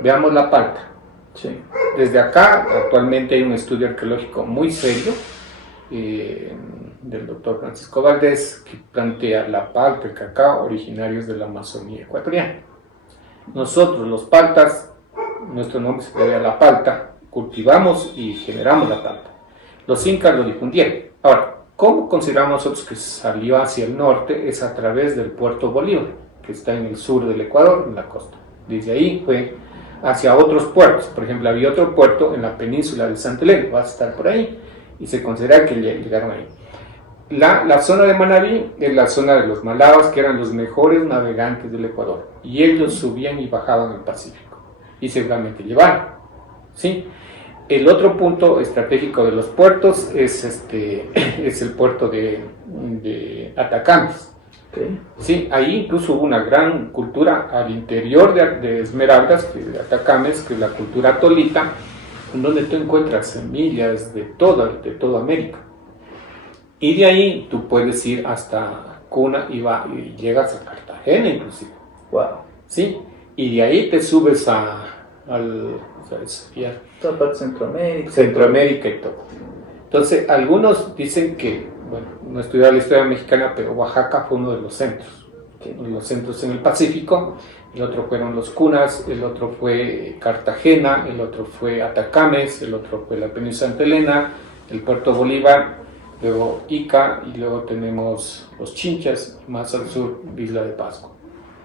Veamos la palta. Sí. Desde acá actualmente hay un estudio arqueológico muy serio del doctor Francisco Valdés, que plantea la palta, el cacao, originarios de la Amazonía ecuatoriana. Nosotros, los paltas, nuestro nombre se debe a la palta, cultivamos y generamos la palta. Los incas lo difundieron. Ahora, ¿cómo consideramos nosotros que salió hacia el norte? Es a través del puerto Bolívar, que está en el sur del Ecuador, en la costa. Desde ahí fue hacia otros puertos. Por ejemplo, había otro puerto en la península de Santa Elena, va a estar por ahí, y se considera que llegaron ahí. La zona de Manabí es la zona de los malabas, que eran los mejores navegantes del Ecuador, y ellos subían y bajaban el Pacífico, y seguramente llevaron, ¿sí? El otro punto estratégico de los puertos es el puerto de Atacames. Okay. Sí, ahí incluso hubo una gran cultura al interior de Esmeraldas, de Atacames, que es la cultura tolita, en donde tú encuentras semillas de toda América. Y de ahí tú puedes ir hasta Cuna y llegas a Cartagena inclusive. Wow. ¿Sí? Y de ahí te subes al Toda parte de Centroamérica. Centroamérica y todo. Entonces, algunos dicen que, bueno, no he estudiado la historia mexicana, pero Oaxaca fue uno de los centros. Los centros en el Pacífico, el otro fueron los Cunas, el otro fue Cartagena, el otro fue Atacames, el otro fue la Península Santa Elena, el Puerto Bolívar, luego Ica y luego tenemos los Chinchas, más al sur, Isla de Pascua.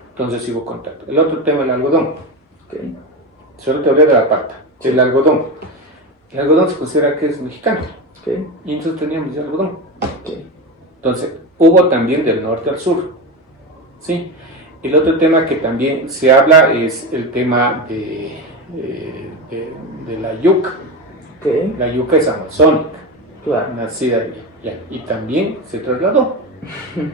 Entonces hubo contacto. El otro tema, el algodón. Okay. Solo te hablé de la pata, el algodón. El algodón se considera que es mexicano. Okay. Y nosotros teníamos ya algodón. Okay. Entonces, hubo también del norte al sur. ¿Sí? El otro tema que también se habla es el tema de la yuca. Okay. La yuca es amazónica, Claro. nacida de allá. Y también se trasladó.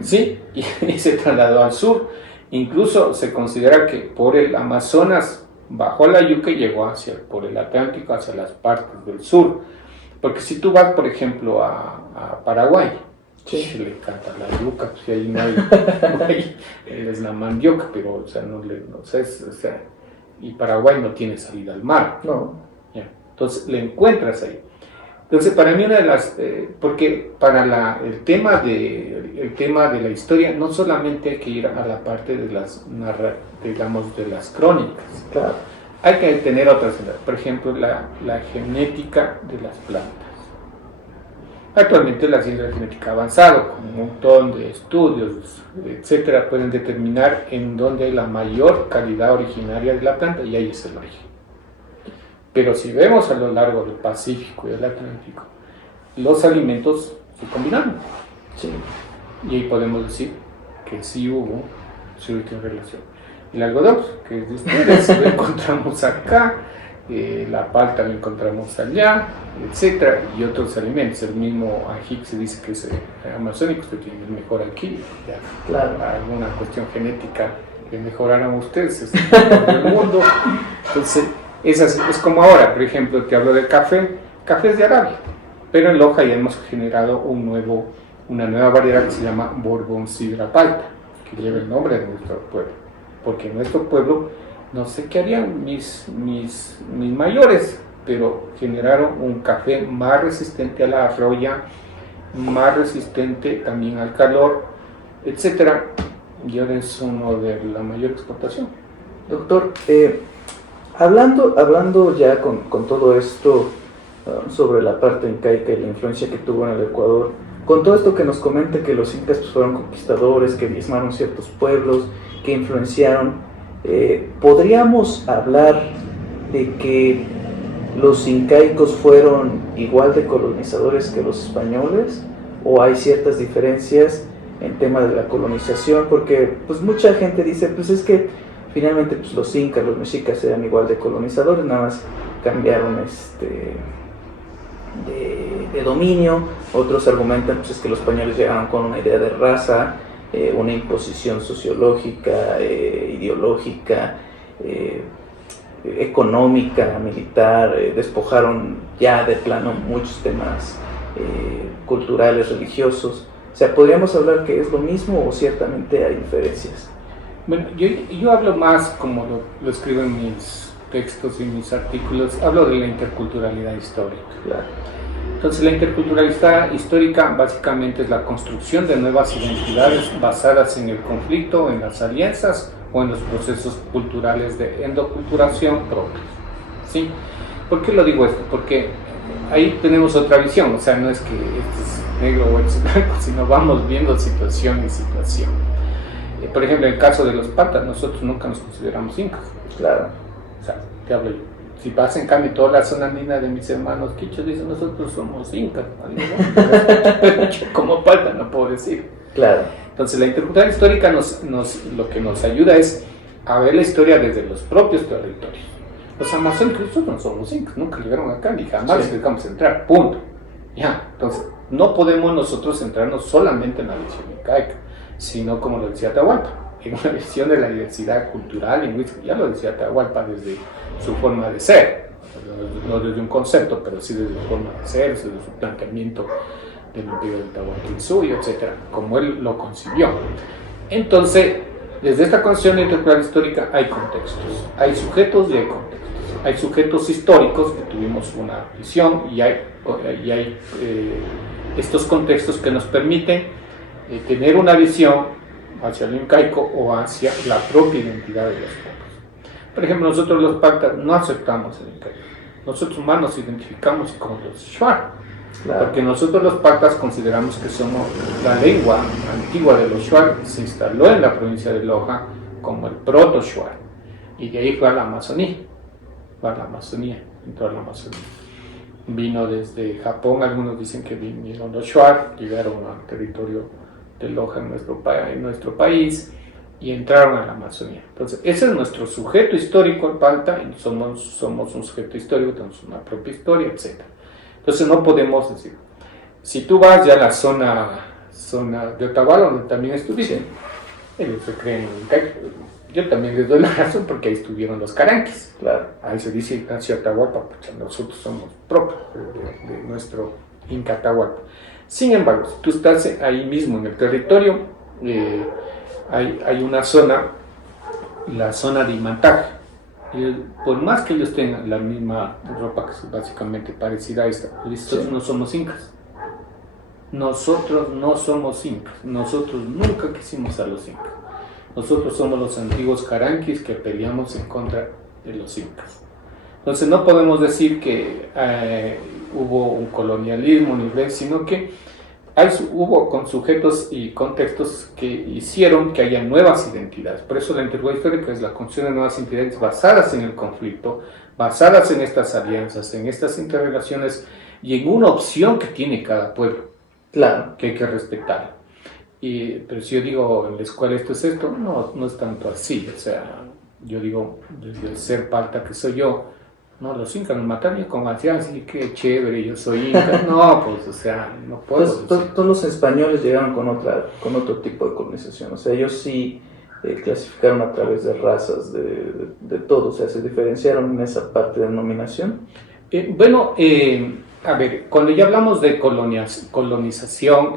¿Sí? Y se trasladó al sur. Incluso se considera que por el Amazonas bajó la yuca y llegó por el Atlántico hacia las partes del sur. Porque si tú vas, por ejemplo, a Paraguay, sí, le encanta la yuca, pues ahí no hay es la mandioca, pero o sea, y Paraguay no tiene salida al mar. No. ¿Ya? Entonces le encuentras ahí. Entonces para mí una de las, porque para el tema de la historia no solamente hay que ir a la parte de las digamos de las crónicas. Claro. Hay que tener otras, por ejemplo, la genética de las plantas. Actualmente la ciencia genética ha avanzado, con un montón de estudios, etcétera, pueden determinar en dónde hay la mayor calidad originaria de la planta y ahí es el origen. Pero si vemos a lo largo del Pacífico y del Atlántico, los alimentos se combinaron. Sí. Y ahí podemos decir que sí hubo cierta relación. El algodón, que es de ustedes, lo encontramos acá, la palta lo encontramos allá, etcétera, y otros alimentos. El mismo ají se dice que es amazónico, usted tiene el mejor aquí, ya, claro, alguna cuestión genética que mejoraran ustedes, es el mejor del mundo. Entonces, es como ahora, por ejemplo, te hablo de café es de Arabia, pero en Loja ya hemos generado una nueva variedad que se llama Bourbon Sidra Palta, que lleva el nombre de nuestro pueblo, porque en nuestro pueblo no sé qué harían mis mayores, pero generaron un café más resistente a la arroya, más resistente también al calor, etcétera, y ahora es uno de la mayor exportación. Doctor, hablando ya con todo esto sobre la parte incaica y la influencia que tuvo en el Ecuador, con todo esto que nos comenta que los incas pues, fueron conquistadores, que diezmaron ciertos pueblos, que influenciaron, ¿podríamos hablar de que los incaicos fueron igual de colonizadores que los españoles? ¿O hay ciertas diferencias en tema de la colonización? Porque pues mucha gente dice, pues es que finalmente pues, los incas, los mexicas eran igual de colonizadores, nada más cambiaron de dominio. Otros argumentan pues, es que los españoles llegaron con una idea de raza, una imposición sociológica, ideológica, económica, militar, despojaron ya de plano muchos temas culturales, religiosos. O sea, ¿podríamos hablar que es lo mismo o ciertamente hay diferencias? Bueno, yo hablo más, como lo escribo en mis textos y mis artículos, hablo de la interculturalidad histórica. Claro. Entonces, la interculturalidad histórica básicamente es la construcción de nuevas identidades basadas en el conflicto, en las alianzas o en los procesos culturales de endoculturación propios. ¿Sí? ¿Por qué lo digo esto? Porque ahí tenemos otra visión, o sea, no es que este es negro o este es blanco, sino vamos viendo situación y situación. Por ejemplo, en el caso de los patas, nosotros nunca nos consideramos incas. Claro. O sea, te hablo yo. Si vas en cambio toda la zona andina de mis hermanos quichos, dicen nosotros somos incas. Pero yo como pata no puedo decir. Claro. Entonces la interculturalidad histórica lo que nos ayuda es a ver la historia desde los propios territorios. Los amazónicos nosotros no somos incas, nunca llegaron acá ni jamás les dejamos entrar, punto. Ya, entonces no podemos nosotros centrarnos solamente en la visión incaica, sino como lo decía Atahualpa, en una visión de la diversidad cultural, lingüística. Ya lo decía Atahualpa desde su forma de ser, no desde un concepto, pero sí desde su forma de ser, desde su planteamiento del imperio del Tahuantinsuyo, etc., como él lo concibió. Entonces, desde esta concepción intelectual histórica hay contextos, hay sujetos y hay contextos. Hay sujetos históricos que tuvimos una visión y hay estos contextos que nos permiten tener una visión hacia lo incaico o hacia la propia identidad de los pueblos. Por ejemplo, nosotros los pactas no aceptamos el incaico. Nosotros más nos identificamos con los shuar, claro, porque nosotros los pactas consideramos que somos la lengua antigua de los shuar, se instaló en la provincia de Loja como el proto-shuar, y de ahí fue a la Amazonía, entró a la Amazonía. Vino desde Japón, algunos dicen que vinieron los shuar, llegaron al territorio de Loja en nuestro país y entraron a la Amazonía. Entonces, ese es nuestro sujeto histórico, el palta, y somos un sujeto histórico, tenemos una propia historia, etc. Entonces, no podemos decir. Si tú vas ya a la zona de Otahuala, donde también estuviste, ellos se creen en yo también les doy la razón porque ahí estuvieron los caranquis. Claro. Ahí se dice Ignacio Atahualpa, porque nosotros somos propios de nuestro Inca Atahualpa. Sin embargo, si tú estás ahí mismo en el territorio, hay una zona, la zona de Imantaje. Por más que ellos tengan la misma ropa que es básicamente parecida a esta, nosotros no somos incas. Nosotros no somos incas. Nosotros nunca quisimos a los incas. Nosotros somos los antiguos caranquis que peleamos en contra de los incas. Entonces no podemos decir que hubo un colonialismo ni sino que hubo con sujetos y contextos que hicieron que haya nuevas identidades. Por eso la intelectualidad histórica es la construcción de nuevas identidades basadas en el conflicto, basadas en estas alianzas, en estas interrelaciones y en una opción que tiene cada pueblo, claro, que hay que respetar. Pero si yo digo en la escuela esto es esto, no es tanto así. O sea, yo digo, desde el ser palta que soy yo, no, los incas nos mataron y como así, qué chévere, yo soy inca. No, pues, o sea, no puedo. Todos los españoles llegaron con otro tipo de colonización. O sea, ellos sí clasificaron a través de razas, de todo. O sea, se diferenciaron en esa parte de denominación. A ver, cuando ya hablamos de colonización,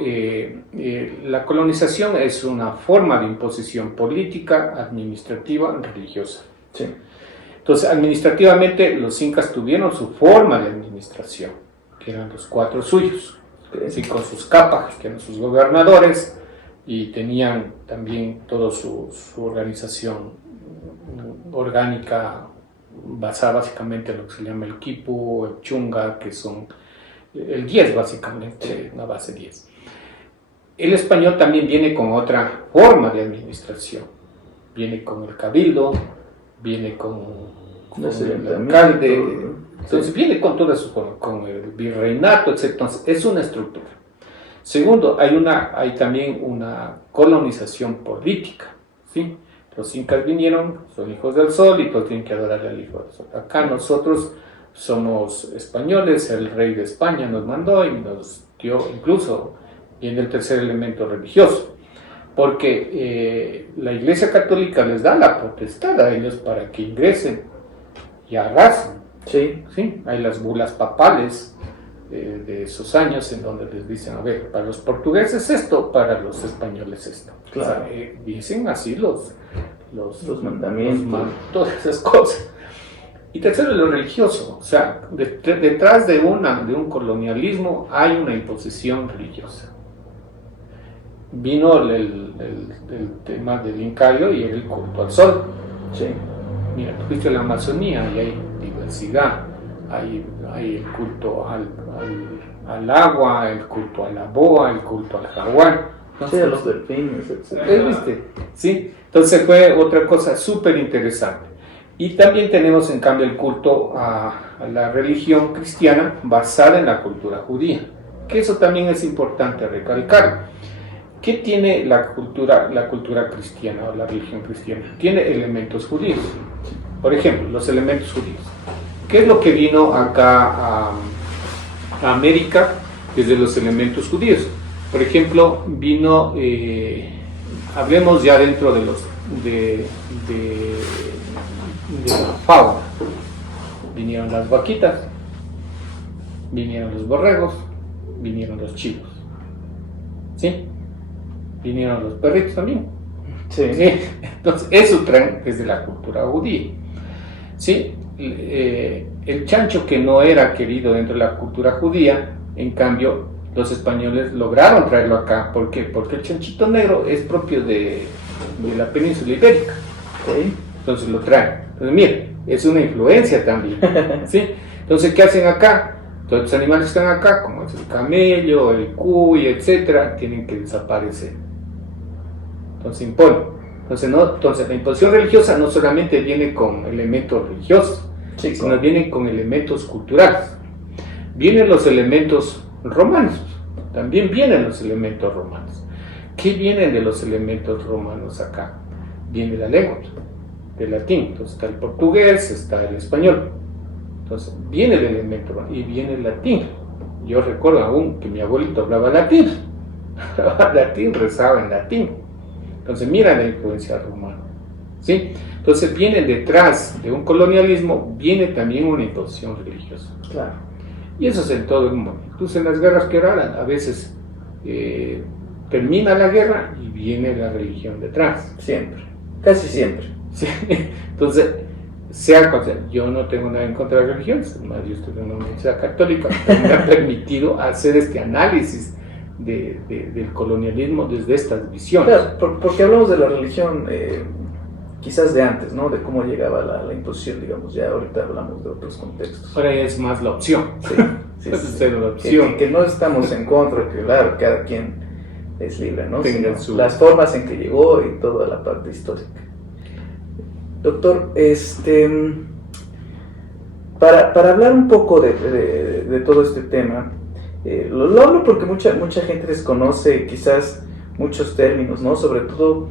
la colonización es una forma de imposición política, administrativa, religiosa. Sí. Entonces, administrativamente, los incas tuvieron su forma de administración, que eran los 4 suyos, así con sus capas, que eran sus gobernadores, y tenían también toda su organización orgánica, basada básicamente en lo que se llama el quipu, el chunga, que son el 10 básicamente, una base 10. El español también viene con otra forma de administración, viene con el cabildo, viene con el alcalde, entonces viene con toda su forma, con el virreinato, etc. Entonces es una estructura. Segundo, hay también una colonización política, ¿sí? Los incas vinieron, son hijos del sol y todos tienen que adorar al hijo del sol. Acá nosotros somos españoles, el rey de España nos mandó y nos dio, incluso viene el tercer elemento religioso, porque la Iglesia Católica les da la potestad a ellos para que ingresen y arrasen. Sí, hay las bulas papales de esos años en donde les dicen, a ver, para los portugueses esto, para los españoles esto. Claro. O sea, dicen así los mandamientos, todas esas cosas. Y tercero, lo religioso. O sea, detrás de un colonialismo hay una imposición religiosa. Vino el tema del incayo y el culto al sol. Sí. Mira, tú fuiste a la Amazonía y hay diversidad. Hay el culto al agua, el culto a la boa, el culto al jaguar. Entonces, a los delfines, etc. ¿Viste? Sí. Entonces fue otra cosa súper interesante. Y también tenemos en cambio el culto a la religión cristiana basada en la cultura judía, que eso también es importante recalcar. ¿Qué tiene la cultura cristiana o la religión cristiana? Tiene elementos judíos. Por ejemplo, los elementos judíos. ¿Qué es lo que vino acá a América desde los elementos judíos? Por ejemplo, vino, hablemos ya dentro de la fauna. Vinieron las vaquitas, vinieron los borregos, vinieron los chivos. ¿sí? Vinieron los perritos también. Sí. ¿Sí? Entonces, eso traen desde la cultura judía. ¿Sí? El chancho que no era querido dentro de la cultura judía, en cambio, los españoles lograron traerlo acá. ¿Por qué? Porque el chanchito negro es propio de la península ibérica. Sí. Entonces lo traen. Entonces, mire, es una influencia también. ¿Sí? Entonces, ¿qué hacen acá? Todos los animales que están acá, como es el camello, el cuy, etcétera, tienen que desaparecer. Entonces imponen. Entonces la imposición religiosa no solamente viene con elementos religiosos, Sí, sino viene con elementos culturales. Vienen los elementos romanos, también vienen los elementos romanos. ¿Qué vienen de los elementos romanos acá? Viene la lengua, del latín. Entonces está el portugués, está el español. Entonces viene el elemento romano y viene el latín. Yo recuerdo aún que mi abuelito hablaba latín. Hablaba latín, rezaba en latín. Entonces mira la influencia romana, ¿sí? Entonces viene detrás de un colonialismo, viene también una imposición religiosa. Claro. Y eso es en todo el mundo. Entonces en las guerras que harán, a veces termina la guerra y viene la religión detrás. Siempre, casi siempre. ¿Sí? Entonces, yo no tengo nada en contra de las religiones, además yo estoy en una universidad católica, pero me ha permitido hacer este análisis del colonialismo desde estas visiones. Claro, porque hablamos de la religión quizás de antes, ¿no? De cómo llegaba la imposición, digamos, ya ahorita hablamos de otros contextos. Ahora es más la opción. Sí, La opción. Que no estamos en contra, que claro, cada quien es libre, ¿no? Sino las formas en que llegó y toda la parte histórica. Doctor, para hablar un poco de todo este tema, lo hablo porque mucha gente desconoce quizás muchos términos, ¿no? Sobre todo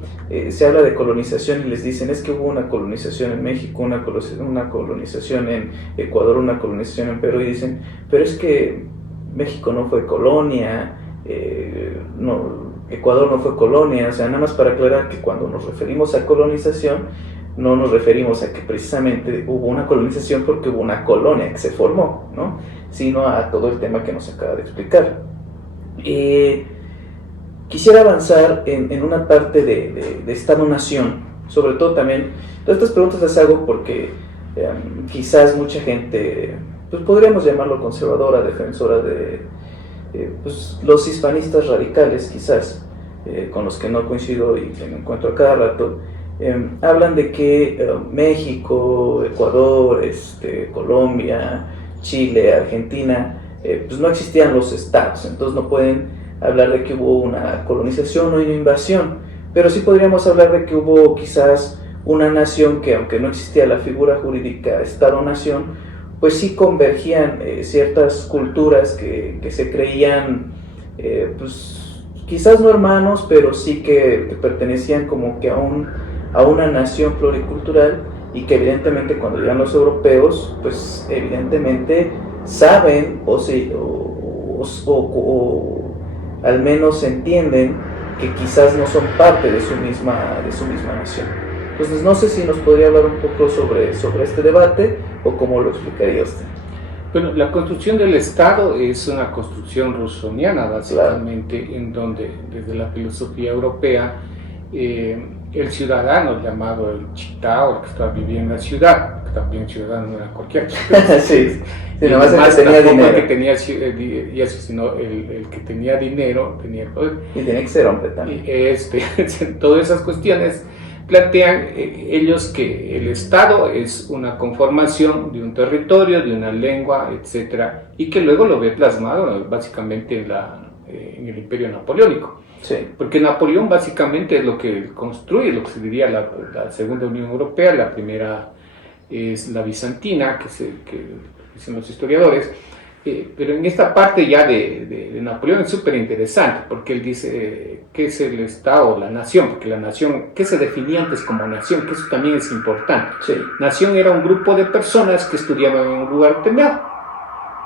se habla de colonización y les dicen es que hubo una colonización en México, una colonización en Ecuador, una colonización en Perú, y dicen, pero es que México no fue colonia, Ecuador no fue colonia. O sea, nada más para aclarar que cuando nos referimos a colonización no nos referimos a que precisamente hubo una colonización porque hubo una colonia que se formó, ¿no? Sino a todo el tema que nos acaba de explicar. Quisiera avanzar en una parte de Estado-Nación, sobre todo también, todas estas preguntas las hago porque quizás mucha gente, pues podríamos llamarlo conservadora, defensora de pues, los hispanistas radicales, quizás, con los que no coincido y que me encuentro a cada rato, hablan de que México, Ecuador, Colombia, Chile, Argentina, pues no existían los estados, entonces no pueden hablar de que hubo una colonización o una invasión, pero sí podríamos hablar de que hubo quizás una nación que, aunque no existía la figura jurídica Estado-Nación, pues sí convergían ciertas culturas que se creían, pues quizás no hermanos, pero sí que pertenecían como que a una nación pluricultural, y que evidentemente cuando llegan los europeos, pues evidentemente saben o al menos entienden que quizás no son parte de su misma nación. Entonces no sé si nos podría hablar un poco sobre este debate o cómo lo explicaría usted. Bueno, la construcción del Estado es una construcción rusoniana, básicamente, claro, en donde desde la filosofía europea el ciudadano, llamado el chitao, el que está viviendo en la ciudad, que también ciudadano no era cualquier sí, nomás el que tenía dinero. El que tenía, y eso, sino el que tenía dinero tenía el poder. Y tenía que ser hombre también. Todas esas cuestiones plantean ellos que el Estado es una conformación de un territorio, de una lengua, etcétera, y que luego lo ve plasmado básicamente en el Imperio Napoleónico. Sí. Porque Napoleón básicamente es lo que construye, lo que se diría la Segunda Unión Europea. La primera es la bizantina, que dicen los historiadores, pero en esta parte ya de Napoleón es súper interesante, porque él dice qué es el Estado, la nación, porque la nación, ¿qué se definía antes como nación? Que eso también es importante. Sí. Nación era un grupo de personas que estudiaban en un lugar determinado.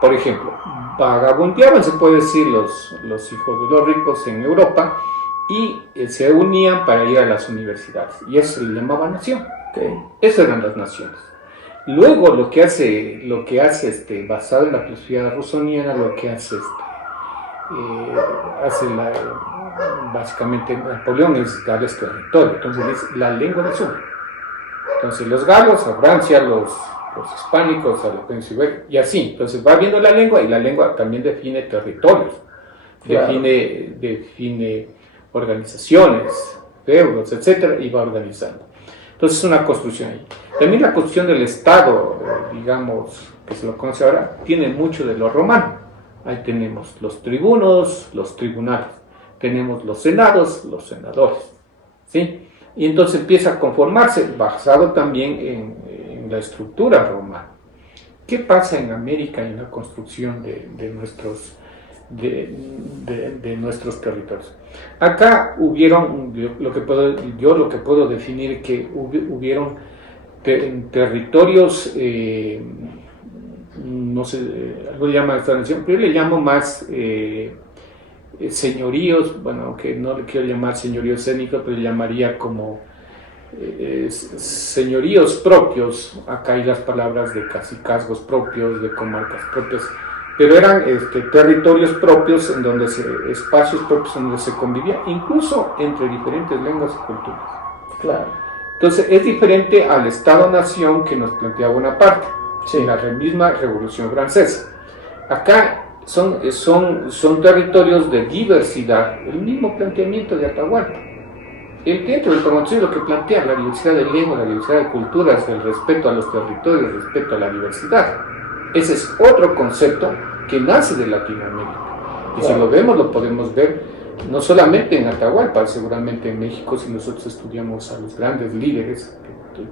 Por ejemplo, vagabundeaban, se puede decir, los hijos de los ricos en Europa, y se unían para ir a las universidades, y eso se le llamaba nación. Okay. Esas eran las naciones. Luego lo que hace basado en la filosofía rusoniana, lo que hace básicamente Napoleón es darles territorio, entonces es la lengua de sur. Entonces los galos a Francia, los hispánicos a la Pensilvania, y así. Entonces va viendo la lengua, y la lengua también define territorios, Claro. define organizaciones, feudos, etcétera, y va organizando. Entonces es una construcción ahí. También la construcción del Estado, digamos, que se lo conoce ahora, tiene mucho de lo romano. Ahí tenemos los tribunos, los tribunales, tenemos los senados, los senadores, ¿sí? Y entonces empieza a conformarse basado también en la estructura romana. ¿Qué pasa en América en la construcción de nuestros territorios? Acá hubieron, lo que puedo definir que hubieron territorios, no sé, algo llama esta nación, pero yo le llamo más señoríos, bueno, aunque no le quiero llamar señoríos étnicos, pero le llamaría como señoríos propios. Acá hay las palabras de cacicazgos propios, de comarcas propias, pero eran territorios propios, espacios propios en donde se convivía, incluso entre diferentes lenguas y culturas. Claro. Entonces es diferente al Estado-Nación que nos plantea Bonaparte, Sí. en la misma Revolución Francesa. Acá son territorios de diversidad, el mismo planteamiento de Atahualpa. El dentro del promoción lo que plantea la diversidad de lenguas, la diversidad de culturas, el respeto a los territorios, el respeto a la diversidad. Ese es otro concepto que nace de Latinoamérica. Y si lo vemos, lo podemos ver no solamente en Atahualpa, seguramente en México, si nosotros estudiamos a los grandes líderes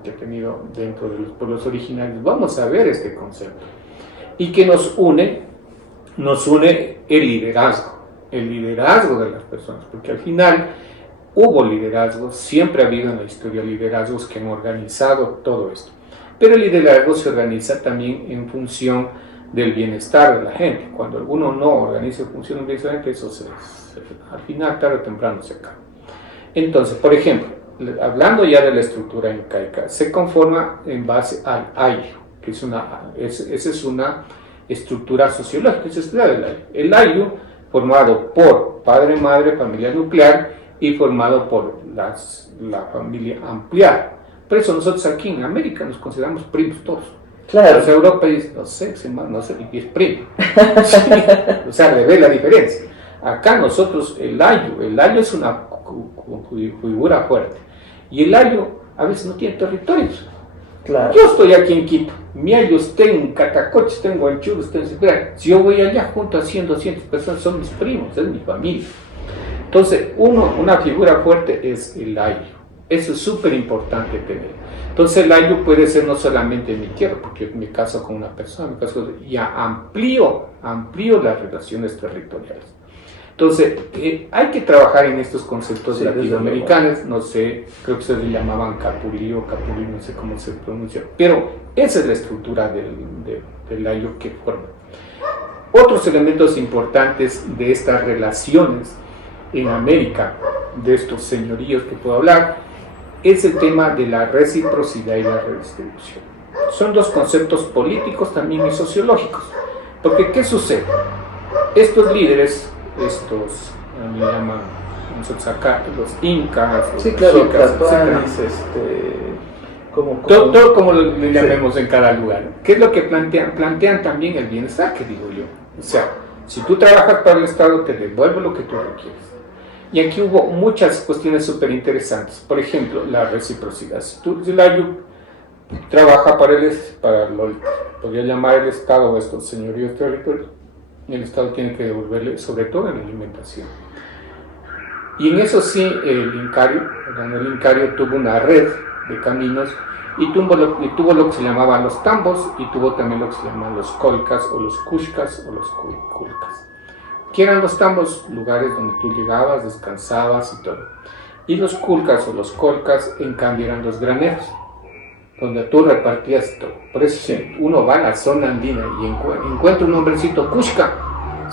que ha tenido dentro de los pueblos originarios, vamos a ver este concepto. Y que nos une el liderazgo de las personas, porque al final hubo liderazgos, siempre ha habido en la historia liderazgos que han organizado todo esto. Pero el liderazgo se organiza también en función del bienestar de la gente. Cuando alguno no organiza en función del bienestar de la gente, eso al final, tarde o temprano, se acaba. Entonces, por ejemplo, hablando ya de la estructura incaica, se conforma en base al ayllu, que esa es una estructura sociológica, se estudia del ayllu. El ayllu, formado por padre, madre, familia nuclear, y formado por la familia ampliada. Por eso nosotros aquí en América nos consideramos primos todos. Claro. Los europeos dicen, no sé, y es primo. Sí, o sea, le ve la diferencia. Acá nosotros, el ayllu es una figura fuerte. Y el ayllu a veces no tiene territorios. Claro. Yo estoy aquí en Quito, mi ayllu está en Catacoche, está en Huanchuro, está en Cipriano. Si yo voy allá junto a 100, 200 personas, son mis primos, es mi familia. Entonces, una figura fuerte es el ayllu. Eso es súper importante tener. Entonces, el ayllu puede ser no solamente en mi tierra, porque me caso con una persona, ya amplío las relaciones territoriales. Entonces, hay que trabajar en estos conceptos latinoamericanos, no sé, creo que ustedes le llamaban capulí, no sé cómo se pronuncia, pero esa es la estructura del ayllu que forma. Otros elementos importantes de estas relaciones en América, de estos señoríos que puedo hablar, es el tema de la reciprocidad y la redistribución. Son dos conceptos políticos también y sociológicos, porque ¿qué sucede? Estos líderes, le llaman nosotros acá los incas, los mexicas, todo como le llamemos en cada lugar. ¿Qué es lo que plantean? Plantean también el bienestar, que digo yo. O sea, si tú trabajas para el Estado, te devuelvo lo que tú requieres. Y aquí hubo muchas cuestiones súper interesantes. Por ejemplo, la reciprocidad. Si el ayllu trabaja para lo podría llamar el Estado o estos señoríos territorios, y el Estado tiene que devolverle, sobre todo en la alimentación. Y en eso sí, el Incario tuvo una red de caminos y tuvo lo que se llamaban los tambos, y tuvo también lo que se llaman los colcas o los cushcas o los culcas. ¿Qué eran los tambos? Lugares donde tú llegabas, descansabas y todo. Y los culcas o los colcas, en cambio, eran los graneros, donde tú repartías todo. Por eso, si uno va a la zona andina y encuentra un hombrecito cushca,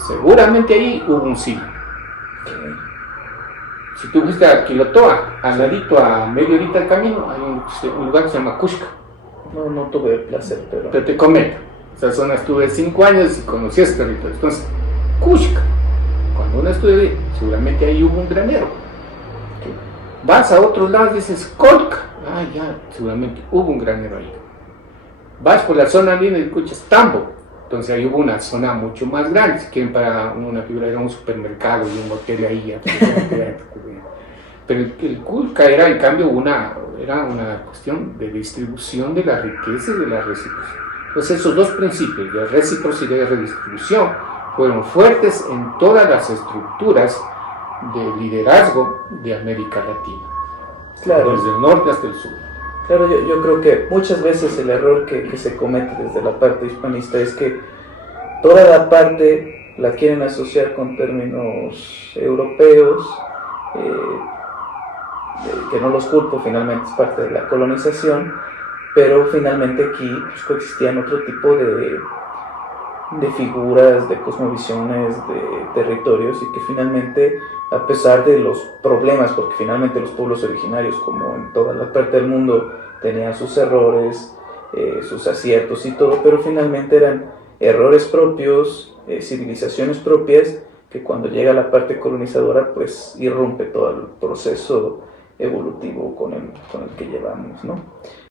seguramente ahí hubo un siglo. Si tú fuiste a Quilotoa, al ladito, a media horita de camino, hay un lugar que se llama Cushca. No tuve el placer, pero te comento. Esa zona estuve 5 años y conocí ese territorio. Entonces, Cushca, cuando uno estudia, seguramente ahí hubo un granero. Vas a otros lados, dices Colca, ya, seguramente hubo un granero ahí. Vas por la zona andina y escuchas Tambo, entonces ahí hubo una zona mucho más grande. Si quieren, para una figura era un supermercado y un hotel ahí. Pero el Colca era, en cambio, era una cuestión de distribución de la riqueza y de la reciprocidad. Entonces esos dos principios, de reciprocidad y redistribución, fueron fuertes en todas las estructuras de liderazgo de América Latina, Claro. desde el norte hasta el sur. Claro, yo creo que muchas veces el error que se comete desde la parte hispanista es que toda la parte la quieren asociar con términos europeos, que no los culpo, finalmente es parte de la colonización, pero finalmente aquí pues, coexistían otro tipo de figuras, de cosmovisiones, de territorios, y que finalmente, a pesar de los problemas, porque finalmente los pueblos originarios, como en toda la parte del mundo, tenían sus errores, sus aciertos y todo, pero finalmente eran errores propios, civilizaciones propias, que cuando llega la parte colonizadora, pues irrumpe todo el proceso evolutivo con el que llevamos, ¿no?